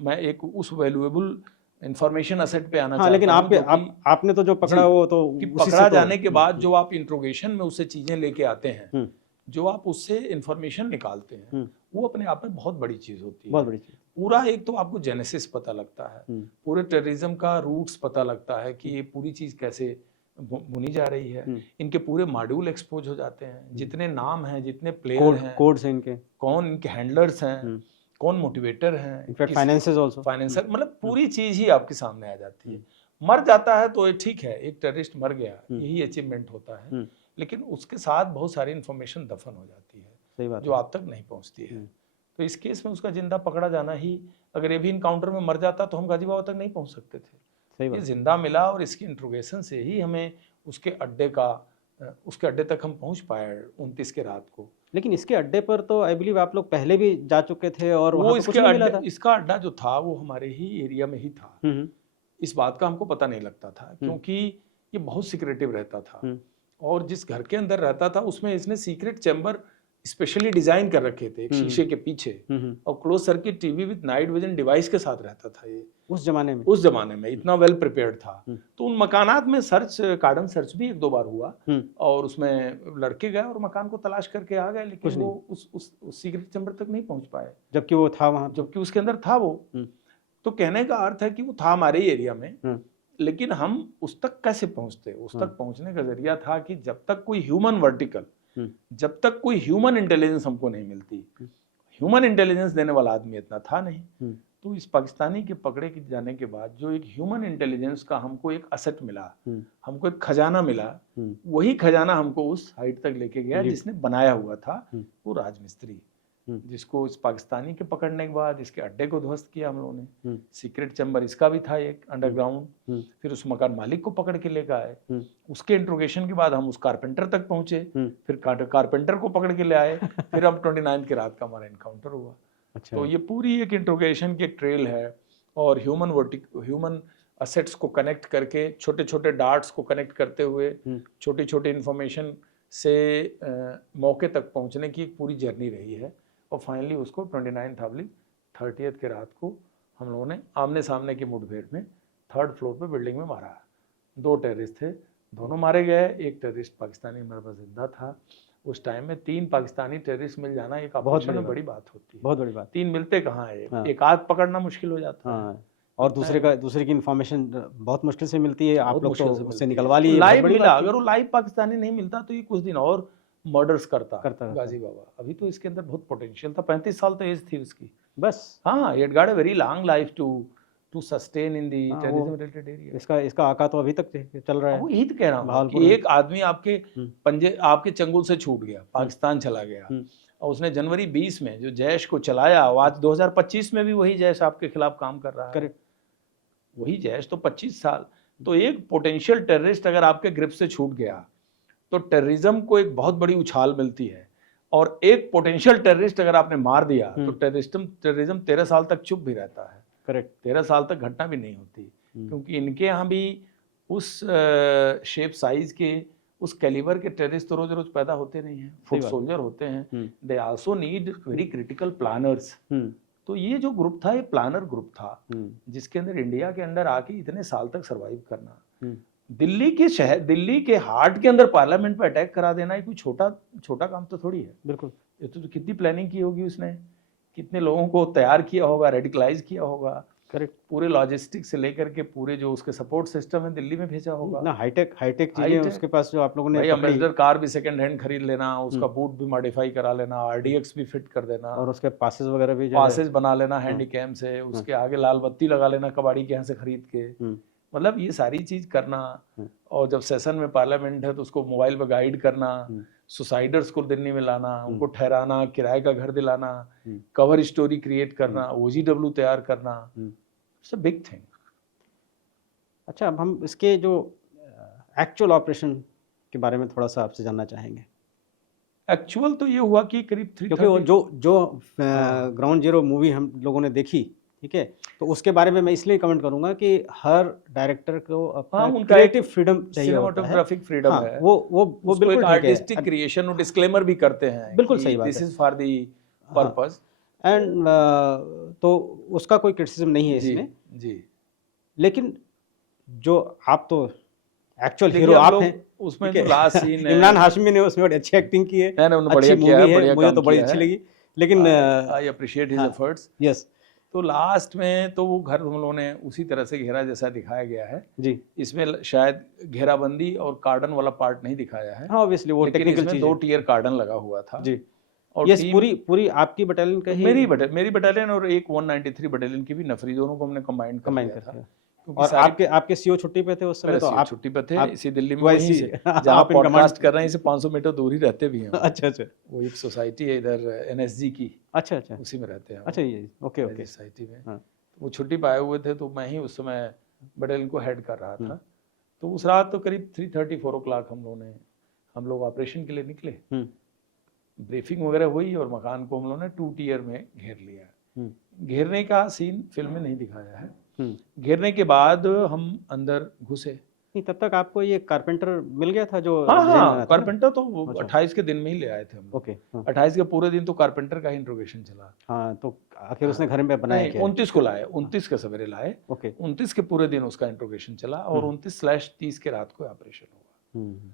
मैं एक उस वैल्यूएबल इंफॉर्मेशन असेट पे आना लेकिन आपने तो जो पकड़ा वो तो पकड़ा जाने के बाद जो आप इंट्रोगेशन में उससे चीजें लेके आते हैं, जो आप उससे इंफॉर्मेशन निकालते हैं, वो अपने आप में बहुत बड़ी चीज होती है। बहुत बड़ी चीज। पूरा एक तो आपको जेनेसिस पता लगता है, पूरे टेररिज्म का रूट्स पता लगता है कि ये पूरी चीज कैसे बुनी जा रही है। इनके पूरे मॉड्यूल एक्सपोज हो जाते हैं, जितने नाम हैं, जितने प्लेयर हैं, कोड्स हैं इनके, कौन इनके हैंडलर्स हैं, कौन मोटिवेटर हैं, इनफैक्ट फाइनेंसर, मतलब पूरी चीज ही आपके सामने आ जाती है। मर जाता है तो ठीक है, एक टेररिस्ट मर गया, यही अचीवमेंट होता है, लेकिन उसके साथ बहुत सारी इंफॉर्मेशन दफन हो जाती है, सही बात जो आप तक नहीं पहुंचती है। तो इस केस में उसका जिंदा पकड़ा जाना ही, अगर ये भी इनकाउंटर में मर जाता तो हम गाजीबाबा तक नहीं पहुंच सकते थे। ये जिंदा मिला और इसकी इंट्रोगेशन से ही हमें उसके अड्डे तक हम पहुंच पाए 29 के रात को। लेकिन इसके अड्डे पर तो आई बिलीव आप लोग पहले भी जा चुके थे, और वो इसका अड्डा जो था वो हमारे ही एरिया में ही था। इस बात का हमको पता नहीं लगता था, क्योंकि ये बहुत सिक्रेटिव रहता था, और जिस घर के अंदर रहता था उसमें इसने सीक्रेट चैम्बर स्पेशली डिजाइन कर रखे थे एक शीशे के पीछे, और close circuit TV with night vision device के साथ रहता था ये उस जमाने में। उस जमाने में इतना वेल प्रिपेयर्ड था। तो उन मकानात में सर्च, कार्डन सर्च भी 1-2 बार हुआ, और उसमें लड़के गए और मकान को तलाश करके आ गए, लेकिन वो उस सीक्रेट चैम्बर तक नहीं पहुंच पाए, जबकि वो था वहां, जबकि उसके अंदर था वो। तो कहने का अर्थ है कि वो था हमारे ही एरिया में, लेकिन हम उस तक कैसे पहुंचते, उस तक पहुंचने का जरिया था कि जब तक कोई ह्यूमन वर्टिकल, जब तक कोई ह्यूमन इंटेलिजेंस हमको नहीं मिलती, ह्यूमन इंटेलिजेंस देने वाला आदमी इतना था नहीं। तो इस पाकिस्तानी के पकड़े के जाने के बाद जो एक ह्यूमन इंटेलिजेंस का हमको एक असेट मिला, हमको एक खजाना मिला, वही खजाना हमको उस हाइट तक लेके गया जिसने बनाया हुआ था वो राजमिस्त्री, जिसको इस पाकिस्तानी के पकड़ने के बाद इसके अड्डे को ध्वस्त किया हम लोगों ने। सीक्रेट चैम्बर इसका भी था एक अंडरग्राउंड, फिर उस मकान मालिक को पकड़ के लेकर आए, उसके इंट्रोगेशन के बाद हम उस कारपेंटर तक पहुंचे, फिर कारपेंटर को पकड़ के ले आए, फिर अब 29 की रात का हमारा एनकाउंटर हुआ। अच्छा। तो ये पूरी एक इंट्रोगेशन की एक ट्रेल है, और ह्यूमन असेट्स को कनेक्ट करके, छोटे छोटे डार्ट्स को कनेक्ट करते हुए, छोटी छोटी इंफॉर्मेशन से मौके तक पहुंचने की एक पूरी जर्नी रही है। और फाइनली उसको 29 अप्रैल 30th की रात को हम लोगों ने आमने सामने की मुठभेड़ में 3rd फ्लोर पे बिल्डिंग में मारा। 2 टेररिस्ट थे, दोनों मारे गए। एक टेररिस्ट पाकिस्तानी मेरे पास जिंदा था। उस टाइम में 3 पाकिस्तानी टेररिस्ट मिल जाना एक ऑपरेशन में बड़ी बात होती है, बहुत बड़ी बात। 3 मिलते कहाँ है, एक आध पकड़ना मुश्किल हो जाता है, और दूसरे की इन्फॉर्मेशन बहुत मुश्किल से मिलती है, आप लोग तो उससे निकलवा लिए। लाइव मिला, अगर वो लाइव पाकिस्तानी नहीं मिलता तो ये कुछ दिन और मर्डर्स करता गाजी बाबा। अभी तो इसके अंदर बहुत पोटेंशियल था, 35 साल तो एज थी उसकी बस। हाँ, it got a very long life to sustain in the terrorism related area. इसका आका तो अभी तक चल रहा है। वो यही तो कह रहा हूँ कि एक आदमी आपके पंजे, आपके चंगुल से छूट गया, पाकिस्तान चला गया, और उसने जनवरी 20 में जो जैश को चलाया, आज 2025 में भी वही जैश आपके खिलाफ काम कर रहा है। वही जैश तो 25 साल। तो एक पोटेंशियल टेररिस्ट अगर आपके ग्रिप से छूट गया तो टेररिज्म को एक बहुत बड़ी उछाल मिलती है, और एक पोटेंशियल टेररिस्ट अगर आपने मार दिया तो टेररिज्म 13 साल तक चुप भी रहता है। करेक्ट, 13 साल तक घटना भी नहीं होती, क्योंकि इनके यहाँ भी उस शेप साइज के, उस कैलिबर के टेररिस्ट तो रोज रोज पैदा होते नहीं हैं, फुट सोल्जर होते हैं। They also need very critical planners. तो ये जो ग्रुप था, ये प्लानर ग्रुप था, जिसके अंदर इंडिया के अंदर आके इतने साल तक सरवाइव करना, दिल्ली के हार्ट के अंदर पार्लियामेंट पे अटैक करा देना, ये कोई छोटा काम तो थोड़ी है। बिल्कुल, ये तो कितनी प्लानिंग की होगी उसने, कितने लोगों को तैयार किया होगा, रेडिकलाइज किया होगा। करेक्ट, पूरे लॉजिस्टिक्स से लेकर के पूरे जो उसके सपोर्ट सिस्टम है दिल्ली में भेजा होगा ना। हाईटेक चीजें उसके पास जो आप लोगों ने, अम्बेसडर कार भी सेकंड हैंड खरीद लेना, उसका बूट भी मॉडिफाई करा लेना, आरडीएक्स भी फिट कर देना, और उसके पासेस वगैरह भी पासेस बना लेना हैंडीकैम से, उसके आगे लाल बत्ती लगा लेना कबाड़ी के यहाँ से खरीद के। मतलब ये सारी चीज करना, और जब सेशन में पार्लियामेंट है तो उसको मोबाइल पे गाइड करना, सुसाइडर्स को दिल्ली में लाना, उनको ठहराना, किराए का घर दिलाना, कवर स्टोरी क्रिएट करना, ओजीडब्ल्यू तैयार करना, इट्स अ बिग थिंग। अच्छा, अब हम इसके जो एक्चुअल ऑपरेशन के बारे में थोड़ा सा आपसे जानना चाहेंगे। एक्चुअल तो ये हुआ कि करीब 330, क्योंकि जो ग्राउंड जीरो मूवी हम लोगों ने देखी, ठीक है, तो उसके बारे में मैं इसलिए कमेंट करूंगा कि हर डायरेक्टर को अपना क्रिएटिव फ्रीडम चाहिए, सिनेमेटोग्राफिक फ्रीडम है, वो बिल्कुल एक आर्टिस्टिक क्रिएशन और डिस्क्लेमर भी करते हैं, बिल्कुल सही बात है, this is for the purpose and, तो उसका कोई क्रिटिसिज्म नहीं है इसमें जी। लेकिन जो आप तो एक्चुअल हीरो आप हैं, उसमें जो लास्ट सीन है, इमरान हाशमी ने उसमें बड़ी अच्छी एक्टिंग की है, अच्छी मूवी है, मुझे तो बड़ी अच्छी लगी, लेकिन I appreciate his efforts. Yes, तो लास्ट में तो वो घर हम लोगों ने उसी तरह से घेरा जैसा दिखाया गया है जी। इसमें शायद घेराबंदी और कार्डन वाला पार्ट नहीं दिखाया है, हाँ ऑब्वियसली वो टेक्निकल चीज, 2 टियर कार्डन लगा हुआ था जी। और ये पूरी आपकी बटालियन का ही, मेरी बटालियन और एक 193 बटालियन की भी नफरी, दोनों को हमने कंबाइन कर दिया था। और आपके सीओ छुट्टी पे थे उस समय, तो आप छुट्टी पे थे इसी दिल्ली में, वहीं से जहां आप पॉडकास्ट कर रहे हैं, इसे 500 मीटर दूर ही रहते भी हैं। अच्छा, वो एक सोसाइटी है इधर एनएसजी की, अच्छा, उसी में रहते हैं। अच्छा, ये ओके सोसाइटी में वो छुट्टी पाए हुए थे, तो मैं ही उस समय बटालियन को हेड कर रहा था। तो उस रात तो करीब 3:30-4 o'clock हम लोग ऑपरेशन के लिए निकले, ब्रीफिंग वगैरह हुई, और मकान को हम लोगों ने 2 टियर में घेर लिया। घेरने का सीन फिल्म में नहीं दिखाया है। घेरने के बाद हम अंदर घुसे, नहीं, तब तक आपको ये कारपेंटर मिल गया था जो हाँ डिजाइन हाँ, बना था ना? कारपेंटर तो अच्छा। 28 के दिन में ही ले आए थे हम लोग। ओके, हाँ 28 के पूरे दिन तो कारपेंटर का ही इंट्रोगेशन चला। हाँ, तो आखिर उसने घर में बनाया नहीं, क्या है? 29 को लाए, 29 के सवेरे लाए, ओके। 29 के पूरे दिन उसका इंट्रोगेशन चला और 29/30 के रात को ऑपरेशन हुआ। हम्म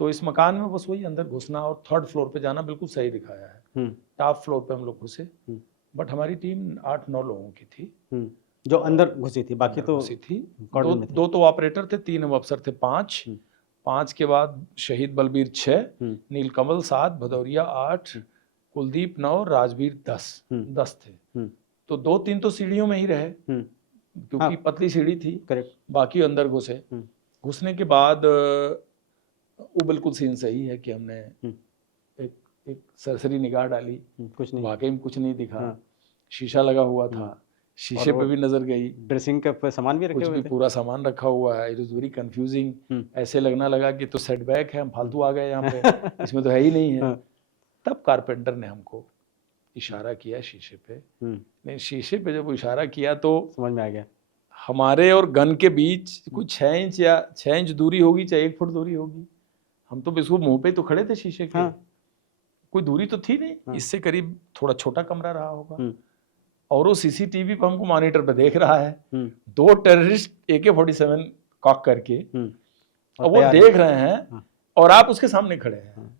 तो इस मकान में बस वही अंदर घुसना और 3rd फ्लोर पे जाना बिल्कुल सही दिखाया है। हम्म टॉप फ्लोर पे हम लोग घुसे, हम्म बट हमारी टीम 8-9 लोगों की थी। हम्म, जो अंदर घुसी थी, बाकी अंदर तो घुसी थी। कॉर्डन में थे। 2 तो ऑपरेटर थे, 3 अफसर थे, 5। हम्म 5 के बाद शहीद बलबीर 6, हम्म नीलकमल 7, भदौरिया 8, कुलदीप 9, राजवीर 10। हम्म 10 थे। हम्म तो 2-3 तो सीढ़ियों में ही रहे क्योंकि हाँ, पतली सीढ़ी थी, करेक्ट। बाकी अंदर घुसे। घुसने के बाद वो बिल्कुल सीन सही है कि हमने एक एक सरसरी निगाह डाली, कुछ नहीं। वाकई में कुछ नहीं दिखा। हाँ। शीशा लगा हुआ था, शीशे और पे वो भी नजर गई, ड्रेसिंग के ऊपर सामान भी रखे कुछ हुए भी थे। पूरा सामान रखा हुआ है। It is very confusing. ऐसे लगना लगा कि तो सेटबैक है, हम फालतू आ गए यहाँ पे, इसमें तो है ही नहीं है। हाँ। तब कारपेंटर ने हमको इशारा किया शीशे पे। नहीं, शीशे पे जब इशारा किया तो समझ में आ गया। हमारे और गन के बीच कुछ 6 इंच या 6 इंच दूरी होगी, चाहे 1 फुट दूरी होगी। हम तो बिल्कुल मुंह पे तो खड़े थे शीशे के। हाँ। कोई दूरी तो थी नहीं। हाँ। इससे करीब थोड़ा छोटा कमरा रहा होगा और वो सीसीटीवी पे हमको मॉनिटर पे देख रहा है। 2 टेररिस्ट AK-47 कॉक करके और वो तैयार है। देख रहे हैं और आप उसके सामने खड़े हैं।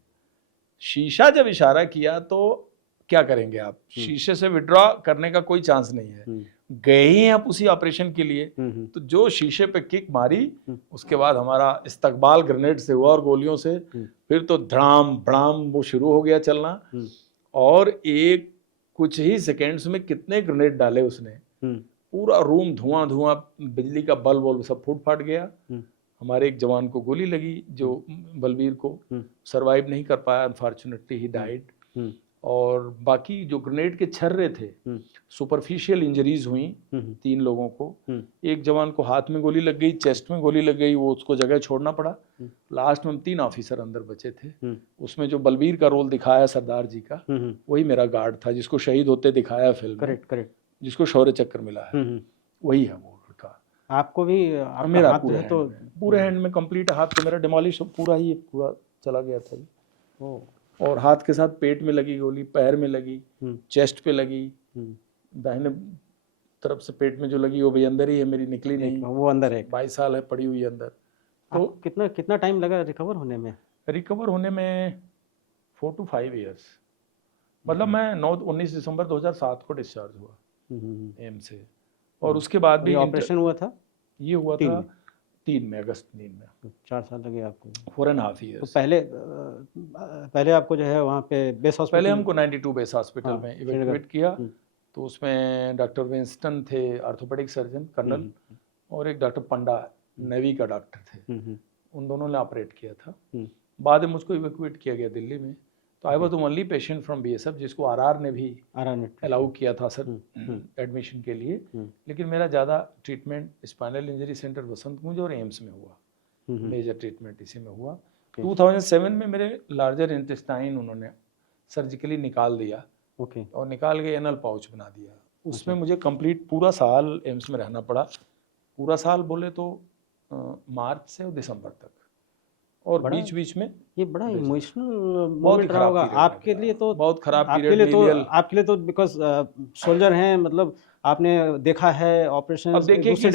शीशा जब इशारा किया तो क्या करेंगे आप? शीशे से विड्रॉ करने का कोई चांस नहीं है। गए ही आप उसी ऑपरेशन के लिए। तो जो शीशे पे किक मारी, उसके बाद हमारा इस्तकबाल ग्रेनेड से हुआ और गोलियों से। फिर तो धड़ाम भड़ाम वो शुरू हो गया चलना और एक कुछ ही सेकेंड्स में कितने ग्रेनेड डाले उसने। पूरा रूम धुआं धुआं, बिजली का बल्ब सब फूट फाट गया। हमारे एक जवान को गोली लगी जो बलबीर को, सरवाइव नहीं कर पाया, अनफॉर्चुनेटली ही डाइड। और बाकी जो ग्रेनेड के छर्रे थे, सुपरफिशियल इंजरीज हुई 3 लोगों को। एक जवान को हाथ में गोली लग गई, चेस्ट में गोली लग गई, वो उसको जगह छोड़ना पड़ा। लास्ट में हम 3 ऑफिसर अंदर बचे थे। उसमें जो बलबीर का रोल दिखाया सरदार जी का, वही मेरा गार्ड था जिसको शहीद होते दिखाया फिल्म में। करेक्ट। जिसको शौर्य चक्र मिला है, वही है वो लड़का। आपको भी मेरा हाथ पूरे है तो पूरे हैंड में कंप्लीट हाथ तो मेरा डिमोलिश पूरा ही पूरा चला गया था। और हाथ के साथ पेट में लगी गोली, पैर में लगी, चेस्ट पे लगी, दाहिने तरफ से पेट में जो लगी वो भी अंदर ही है, मेरी निकली नहीं। वो अंदर है। 22 साल है पड़ी हुई अंदर। तो कितना टाइम लगा रिकवर होने में? रिकवर होने में 4 to 5 years। मतलब मैं 19 दिसंबर 2007 को डिस्चार्ज हुआ एम्स से। और उसके बाद भी ऑपरेशन हुआ था, ये हुआ था 3 में, अगस्त 3 में। 4 साल लगे आपको। 4.5 years। तो पहले आपको जो है वहाँ पे बेस हॉस्पिटल, पहले हमको 92 बेस हॉस्पिटल में इवैक्यूएट किया। तो उसमें डॉक्टर विंस्टन थे, ऑर्थोपेडिक सर्जन कर्नल, और एक डॉक्टर पंडा नेवी का डॉक्टर थे। उन दोनों ने ऑपरेट किया था। बाद में मुझको इवैक्यूएट किया गया दिल्ली में। तो I was the only patient from BSF जिसको आरआर ने भी अलाउ किया था सर एडमिशन के लिए। लेकिन मेरा ज़्यादा ट्रीटमेंट स्पाइनल इंजरी सेंटर वसंत कुंज और एम्स में हुआ। मेजर ट्रीटमेंट इसी में हुआ। 2007 में मेरे लार्जर इंटेस्टाइन उन्होंने सर्जिकली निकाल दिया। और निकाल के एनल पाउच बना दिया। उसमें मुझे कंप्लीट पूरा साल एम्स में रहना पड़ा। पूरा साल बोले तो मार्च से दिसंबर तक। और बीच बीच में ये बड़ा इमोशनल मोमेंट रहा होगा आपके लिए। तो बहुत खराब पीरियड। आपके लिए तो बिकॉज सोल्जर हैं, मतलब आपने देखा है ऑपरेशन। अब देखिए कि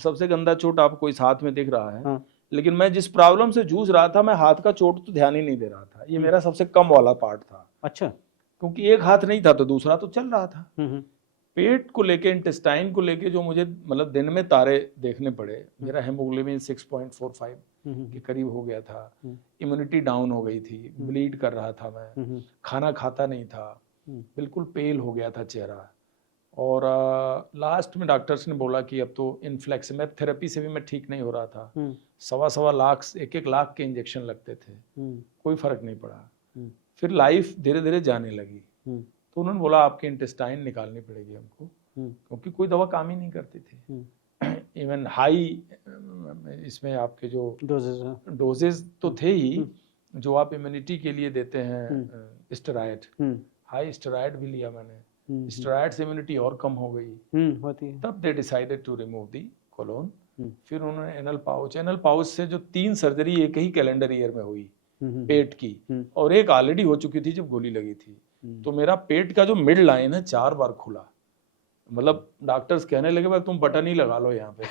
सबसे गंदा चोट आपको इस हाथ में दिख रहा है। हाँ। लेकिन मैं जिस प्रॉब्लम से जूझ रहा था, मैं हाथ का चोट तो ध्यान ही नहीं दे रहा था। ये मेरा सबसे कम वाला पार्ट था। अच्छा। क्योंकि एक हाथ नहीं था तो दूसरा तो चल रहा था। पेट को लेके, इंटेस्टाइन को लेके जो मुझे मतलब दिन में तारे देखने पड़े। मेरा हेमोग्लोबिन 6.45 के करीब हो गया था। इम्यूनिटी डाउन हो गई थी, ब्लीड कर रहा था मैं, खाना खाता नहीं था, बिल्कुल पेल हो गया था चेहरा। और लास्ट में डॉक्टर्स ने बोला कि अब तो इन्फ्लेक्सिमेब थेरेपी से भी मैं ठीक नहीं हो रहा था। 1.25 लाख 1 लाख के इंजेक्शन लगते थे, कोई फर्क नहीं पड़ा। फिर लाइफ धीरे धीरे जाने लगी। तो उन्होंने बोला आपके इंटेस्टाइन निकालनी पड़ेगी हमको, क्योंकि कोई दवा काम ही नहीं करती थी। इवन हाई इसमें आपके जो डोजेज तो थे ही, जो आप इम्यूनिटी के लिए देते हैं स्टेरॉइड, हाई स्टेरॉइड भी लिया मैंने। स्टेरॉइड से इम्यूनिटी और कम हो गई होती है। तब they decided to remove the colon. फिर उन्होंने एनल पाउच से जो 3 सर्जरी एक ही कैलेंडर ईयर में हुई पेट की, और एक ऑलरेडी हो चुकी थी जब गोली लगी थी। तो मेरा पेट का जो मिड लाइन है 4 बार खुला, मतलब डॉक्टर्स कहने लगे भाई तुम बटन ही लगा लो यहाँ पे,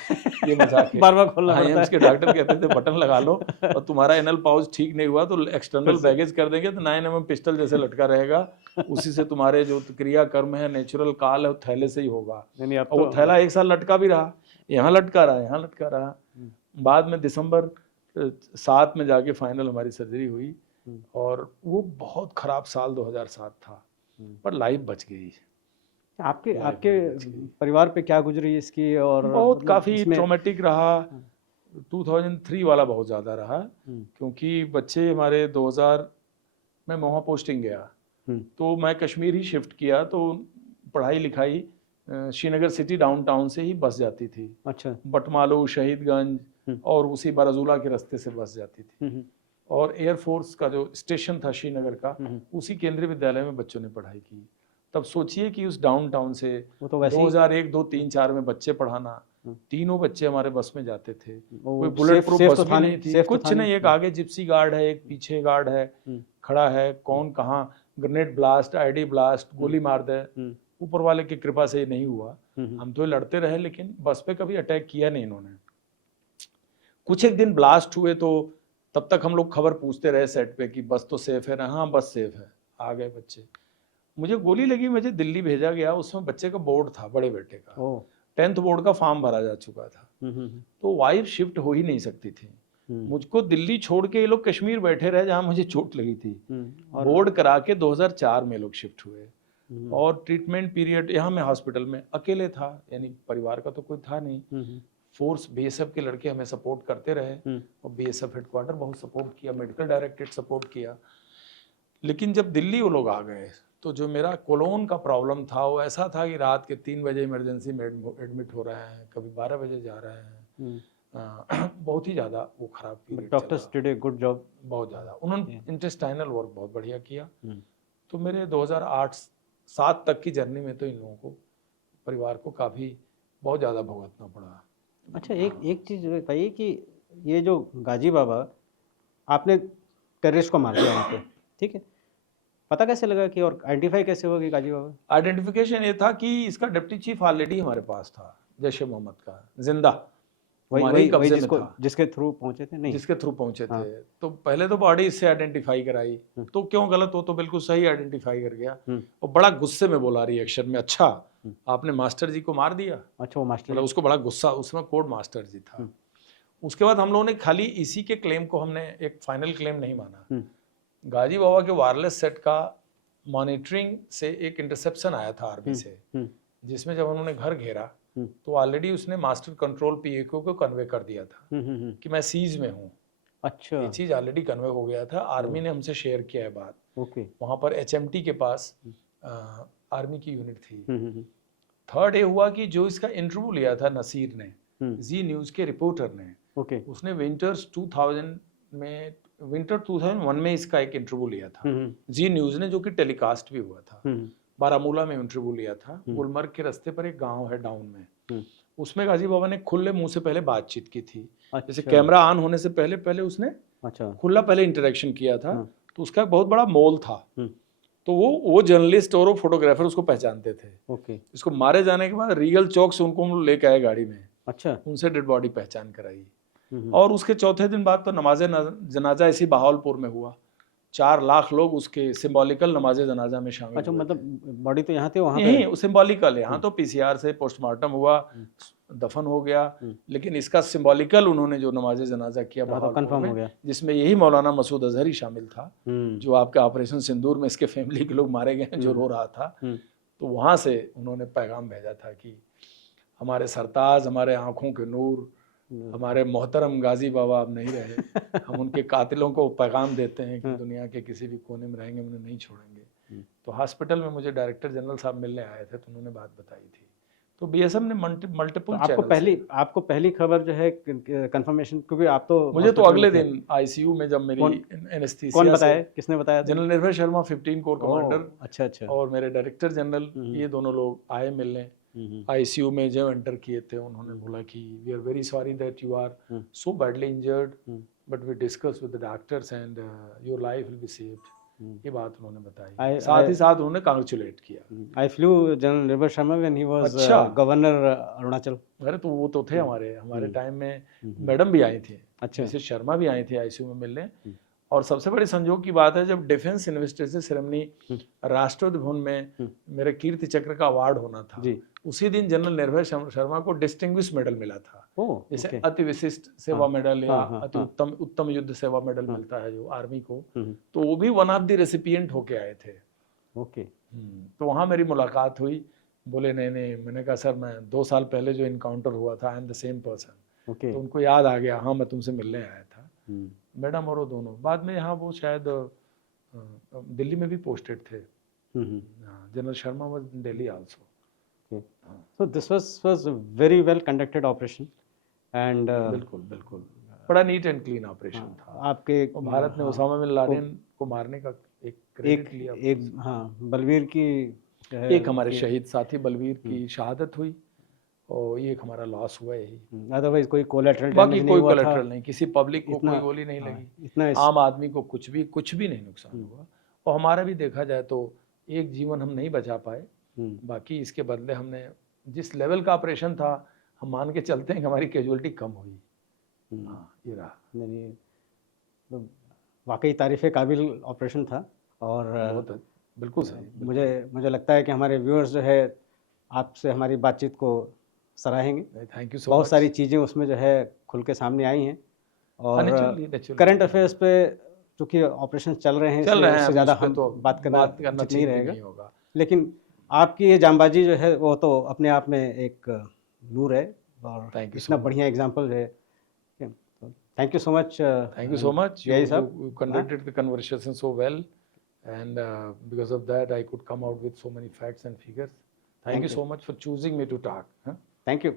ये मजाक है। बार बार खोलना हाँ, पड़ता एम्स के डॉक्टर कहते थे बटन लगा लो, और तुम्हारा एनल पाउच ठीक नहीं हुआ तो एक्सटर्नल बैगेज कर देंगे, तो 9mm पिस्टल जैसे लटका रहेगा, उसी से तुम्हारे जो क्रिया कर्म है, नेचुरल काल है, वो थैले से ही होगा। नहीं, अब और वो तो थैला 1 साल लटका भी रहा, यहाँ लटका रहा, यहाँ लटका रहा। बाद में दिसंबर 7 में जाके फाइनल हमारी सर्जरी हुई, और वो बहुत खराब साल 2007 था, पर लाइफ बच गई। आपके परिवार पे क्या गुजरी इसकी, और बहुत मतलब काफी इसमें ट्रॉमेटिक रहा। 2003 वाला बहुत ज़्यादा रहा, क्योंकि बच्चे हमारे 2000 में वहाँ पोस्टिंग गया, तो मैं कश्मीर ही शिफ्ट किया, तो पढ़ाई लिखाई श्रीनगर सिटी डाउनटाउन से ही बस जाती थी। अच्छा। बटमालू, शहीदगंज और उसी बाराजूला के रास्ते से बस जाती थी। और एयरफोर्स का जो स्टेशन था श्रीनगर का, उसी केंद्रीय विद्यालय में बच्चों ने पढ़ाई की। तब सोचिए कि उस डाउनटाउन से 2001, 2, 3, 4 में बच्चे पढ़ाना, तीनों बच्चे हमारे बस में जाते थे। कोई बुलेट प्रूफ बस भी नहीं थी, कुछ नहीं, एक आगे जिप्सी गार्ड है, एक पीछे गार्ड है, खड़ा है, कौन कहाँ ग्रेनेड ब्लास्ट, आईडी ब्लास्ट, गोली मार दे। ऊपर वाले की कृपा से ये नहीं हुआ, हम तो लड़ते रहे, लेकिन बस पे कभी अटैक किया नहीं इन्होंने। कुछ एक दिन ब्लास्ट हुए, तो तब तक हम लोग खबर पूछते रहे सेट पे कि बस तो सेफ है ना। हाँ, बस सेफ है। आ गए बच्चे, मुझे गोली लगी, मुझे दिल्ली भेजा गया। उसमें बच्चे का बोर्ड था, बड़े बेटे का 10th बोर्ड का फॉर्म भरा जा चुका था, तो वाइफ शिफ्ट हो ही नहीं सकती थी। मुझको दिल्ली छोड़ के ये लोग कश्मीर बैठे रहे, जहाँ मुझे चोट लगी थी। बोर्ड करा के 2004 में लोग शिफ्ट हुए, और ट्रीटमेंट पीरियड यहाँ मैं हॉस्पिटल में अकेले था, यानी परिवार का तो कोई था नहीं। फोर्स बीएसएफ के लड़के हमें सपोर्ट करते रहे, और बीएसएफ हेडक्वार्टर बहुत सपोर्ट किया, मेडिकल डायरेक्टरेट सपोर्ट किया। लेकिन जब दिल्ली वो लोग आ गए, तो जो मेरा कोलोन का प्रॉब्लम था वो ऐसा था कि रात के 3 बजे इमरजेंसी में एडमिट हो रहे हैं, कभी 12 बजे जा रहे हैं। बहुत ही ज़्यादा वो खराब period. Doctors did a good job, बहुत ज़्यादा उन्होंने इंटेस्टाइनल वर्क बहुत बढ़िया किया। तो मेरे 2008-7 तक की जर्नी में तो इन लोगों को, परिवार को काफ़ी बहुत ज़्यादा भुगतना पड़ा। अच्छा, एक चीज़ बताइए कि ये जो गाजी बाबा, आपने टेररिस्ट को मार दिया वहाँ पे, ठीक है, पता कैसे लगा कि, और आइडेंटिफाई कैसे हुआ कि गाजी बाबा? आइडेंटिफिकेशन ये था कि इसका डिप्टी चीफ ऑलरेडी हमारे पास था, जैश-ए मोहम्मद का, जिंदा, वही जिसके थ्रू पहुंचे थे, नहीं जिसके थ्रू पहुंचे थे। तो पहले तो बॉडी इससे आइडेंटिफाई कराई, तो क्यों गलत हो, तो बिल्कुल सही आइडेंटिफाई कर गया। और बड़ा गुस्से में बोला रिएक्शन में, अच्छा आपने मास्टर जी को मार दिया। अच्छा, वो मास्टर, मतलब उसको बड़ा गुस्सा, उसमें कोड मास्टर जी था। उसके बाद हम लोगों ने खाली इसी के क्लेम को हमने एक फाइनल क्लेम नहीं माना। गाजी बाबा के वायरलेस सेट का मॉनिटरिंग से एक इंटरसेप्शन आया था आर्मी से, जिसमें जब उन्होंने घर घेरा तो ऑलरेडी उसने मास्टर कंट्रोल पीएक्यू को कन्वे कर दिया था कि मैं सीज में हूँ। अच्छा, ये चीज ऑलरेडी कन्वे हो गया था, आर्मी ने हमसे शेयर किया है बात। वहां पर एचएमटी के पास आर्मी की यूनिट थी। थर्ड ये हुआ कि जो इसका इंटरव्यू लिया था नसीर ने, जी न्यूज के रिपोर्टर ने, उसने विंटर 2001 में इसका एक इंटरव्यू लिया था जी न्यूज ने, जो कि टेलीकास्ट भी हुआ था। बारामूला में इंटरव्यू लिया था, गुलमर्ग के रास्ते पर एक गांव है डाउन में। उसमें गाजी बाबा ने खुले मुंह से पहले बातचीत की थी। अच्छा। जैसे कैमरा ऑन होने से पहले उसने खुला पहले इंटरेक्शन किया था। तो उसका एक बहुत बड़ा मोल था, तो वो जर्नलिस्ट और वो फोटोग्राफर उसको पहचानते थे। इसको मारे जाने के बाद रीगल चौक से उनको हम लेके आए गाड़ी में। अच्छा, उनसे डेड बॉडी पहचान कराई। और उसके चौथे दिन बाद तो नमाज जनाजा इसी बहावलपुर में हुआ। 4 लाख लोग उसके सिंबॉलिकल नमाज जनाजा में शामिल। अच्छा, मतलब बॉडी तो यहाँ थे, वहाँ नहीं, सिंबॉलिकल। यहाँ तो पीसीआर से पोस्टमार्टम हुआ, दफन हो गया, लेकिन इसका सिंबॉलिकल उन्होंने जो नमाज जनाजा किया बहावलपुर में, जिसमें यही मौलाना मसूद अजहरी शामिल था, जो आपके ऑपरेशन सिंदूर में इसके फैमिली के लोग मारे गए, जो रो रहा था। तो वहाँ से उन्होंने पैगाम भेजा था कि हमारे सरताज, हमारे आंखों के नूर, हमारे मोहतरम गाजी बाबा अब नहीं रहे, हम उनके कातिलों को पैगाम देते हैं कि दुनिया के किसी भी कोने में रहेंगे, उन्हें नहीं छोड़ेंगे। तो हॉस्पिटल में मुझे डायरेक्टर जनरल साहब मिलने आए थे, तो उन्होंने बात बताई थी। तो बीएसएफ ने मल्टीपल आपको पहली खबर जो है कंफर्मेशन, क्योंकि आप तो, मुझे तो अगले दिन आईसीयू में जब मेरी एनेस्थीसिया, कौन बताया, किसने बताया? जनरल निर्भय शर्मा 15 कोर कमांडर, अच्छा, और मेरे डायरेक्टर जनरल, ये दोनों लोग आए मिलने। आईसीयू में जब एंटर किए थे उन्होंने बोला कि we are very sorry that you are so badly injured, but we discuss with the doctors and your life will be saved. ये बात उन्होंने बताई, साथ ही साथ उन्होंने कांग्रेचुलेट किया। आई फ्लू जनरल निर्भय शर्मा व्हेन ही वाज अच्छा। गवर्नर अरुणाचल। अरे तो वो तो थे हमारे टाइम में, मैडम भी आई थी, अच्छा। मिसेस शर्मा भी आई थी आईसीयू में मिलने। और सबसे बड़ी संजोग की बात है, जब defence investigation ceremony Rashtrapati Bhavan में मेरे कीर्ति चक्र का अवार्ड होना था, उसी दिन जनरल निर्भय शर्मा को डिस्टिंग्विश मेडल मिला था। जैसे अति विशिष्ट सेवा मेडल या अति उत्तम युद्ध सेवा मेडल मिलता है जो आर्मी को, तो वो भी वन ऑफ द रेसिपिएंट होके आए थे। ओके। तो वहाँ मेरी मुलाकात हुई। बोले नहीं, मैंने कहा सर मैं 2 साल पहले जो इनकाउंटर हुआ था, I am the same person. तो उनको याद आ गया, हाँ मैं तुमसे मिलने आया था। मैडम और वो दोनों बाद में यहाँ वो शायद दिल्ली में भी पोस्टेड थे। General Sharma was in Delhi also. So this was very well conducted operation and बिल्कुल बड़ा नीट एंड क्लीन ऑपरेशन था। आपके भारत ने उसामा बिन लादेन को मारने का एक क्रेडिट लिया। एक बलवीर की एक हमारे शहीद साथी बलवीर की शहादत हुई और ये एक हमारा लॉस हुआ है। अदरवाइज कोई कोलैटरल बाकी कोई कोलैटरल नहीं, किसी पब्लिक को कोई गोली नहीं लगी, इतना आम आदमी को कुछ भी नहीं नुकसान हुआ। और हमारा भी देखा जाए तो एक जीवन हम नहीं बचा पाए, बाकी इसके बदले हमने जिस लेवल का ऑपरेशन था, हम मान के चलते हैं कि हमारी कैजुअलिटी कम हुई। ये रहा। वाकई तारीफ़ काबिल ऑपरेशन था। और बिल्कुल सही। मुझे लगता है कि हमारे व्यूअर्स जो है आपसे हमारी बातचीत को सराहेंगे। थैंक यू सो बहुत सारी चीज़ें उसमें जो है खुल के सामने आई हैं। और करंट अफेयर्स पे चूँकि ऑपरेशन चल रहे हैं उससे ज़्यादा हम बात करना नहीं रहेगा। लेकिन आपकी ये जांबाजी जो है वो तो अपने आप में एक नूर है और इतना बढ़िया एग्जाम्पल है। Thank you so much. Thank you so much. You conducted the conversation so well, and because of that, I could come out with so many facts and figures. Thank you so much for choosing me to talk. Thank you.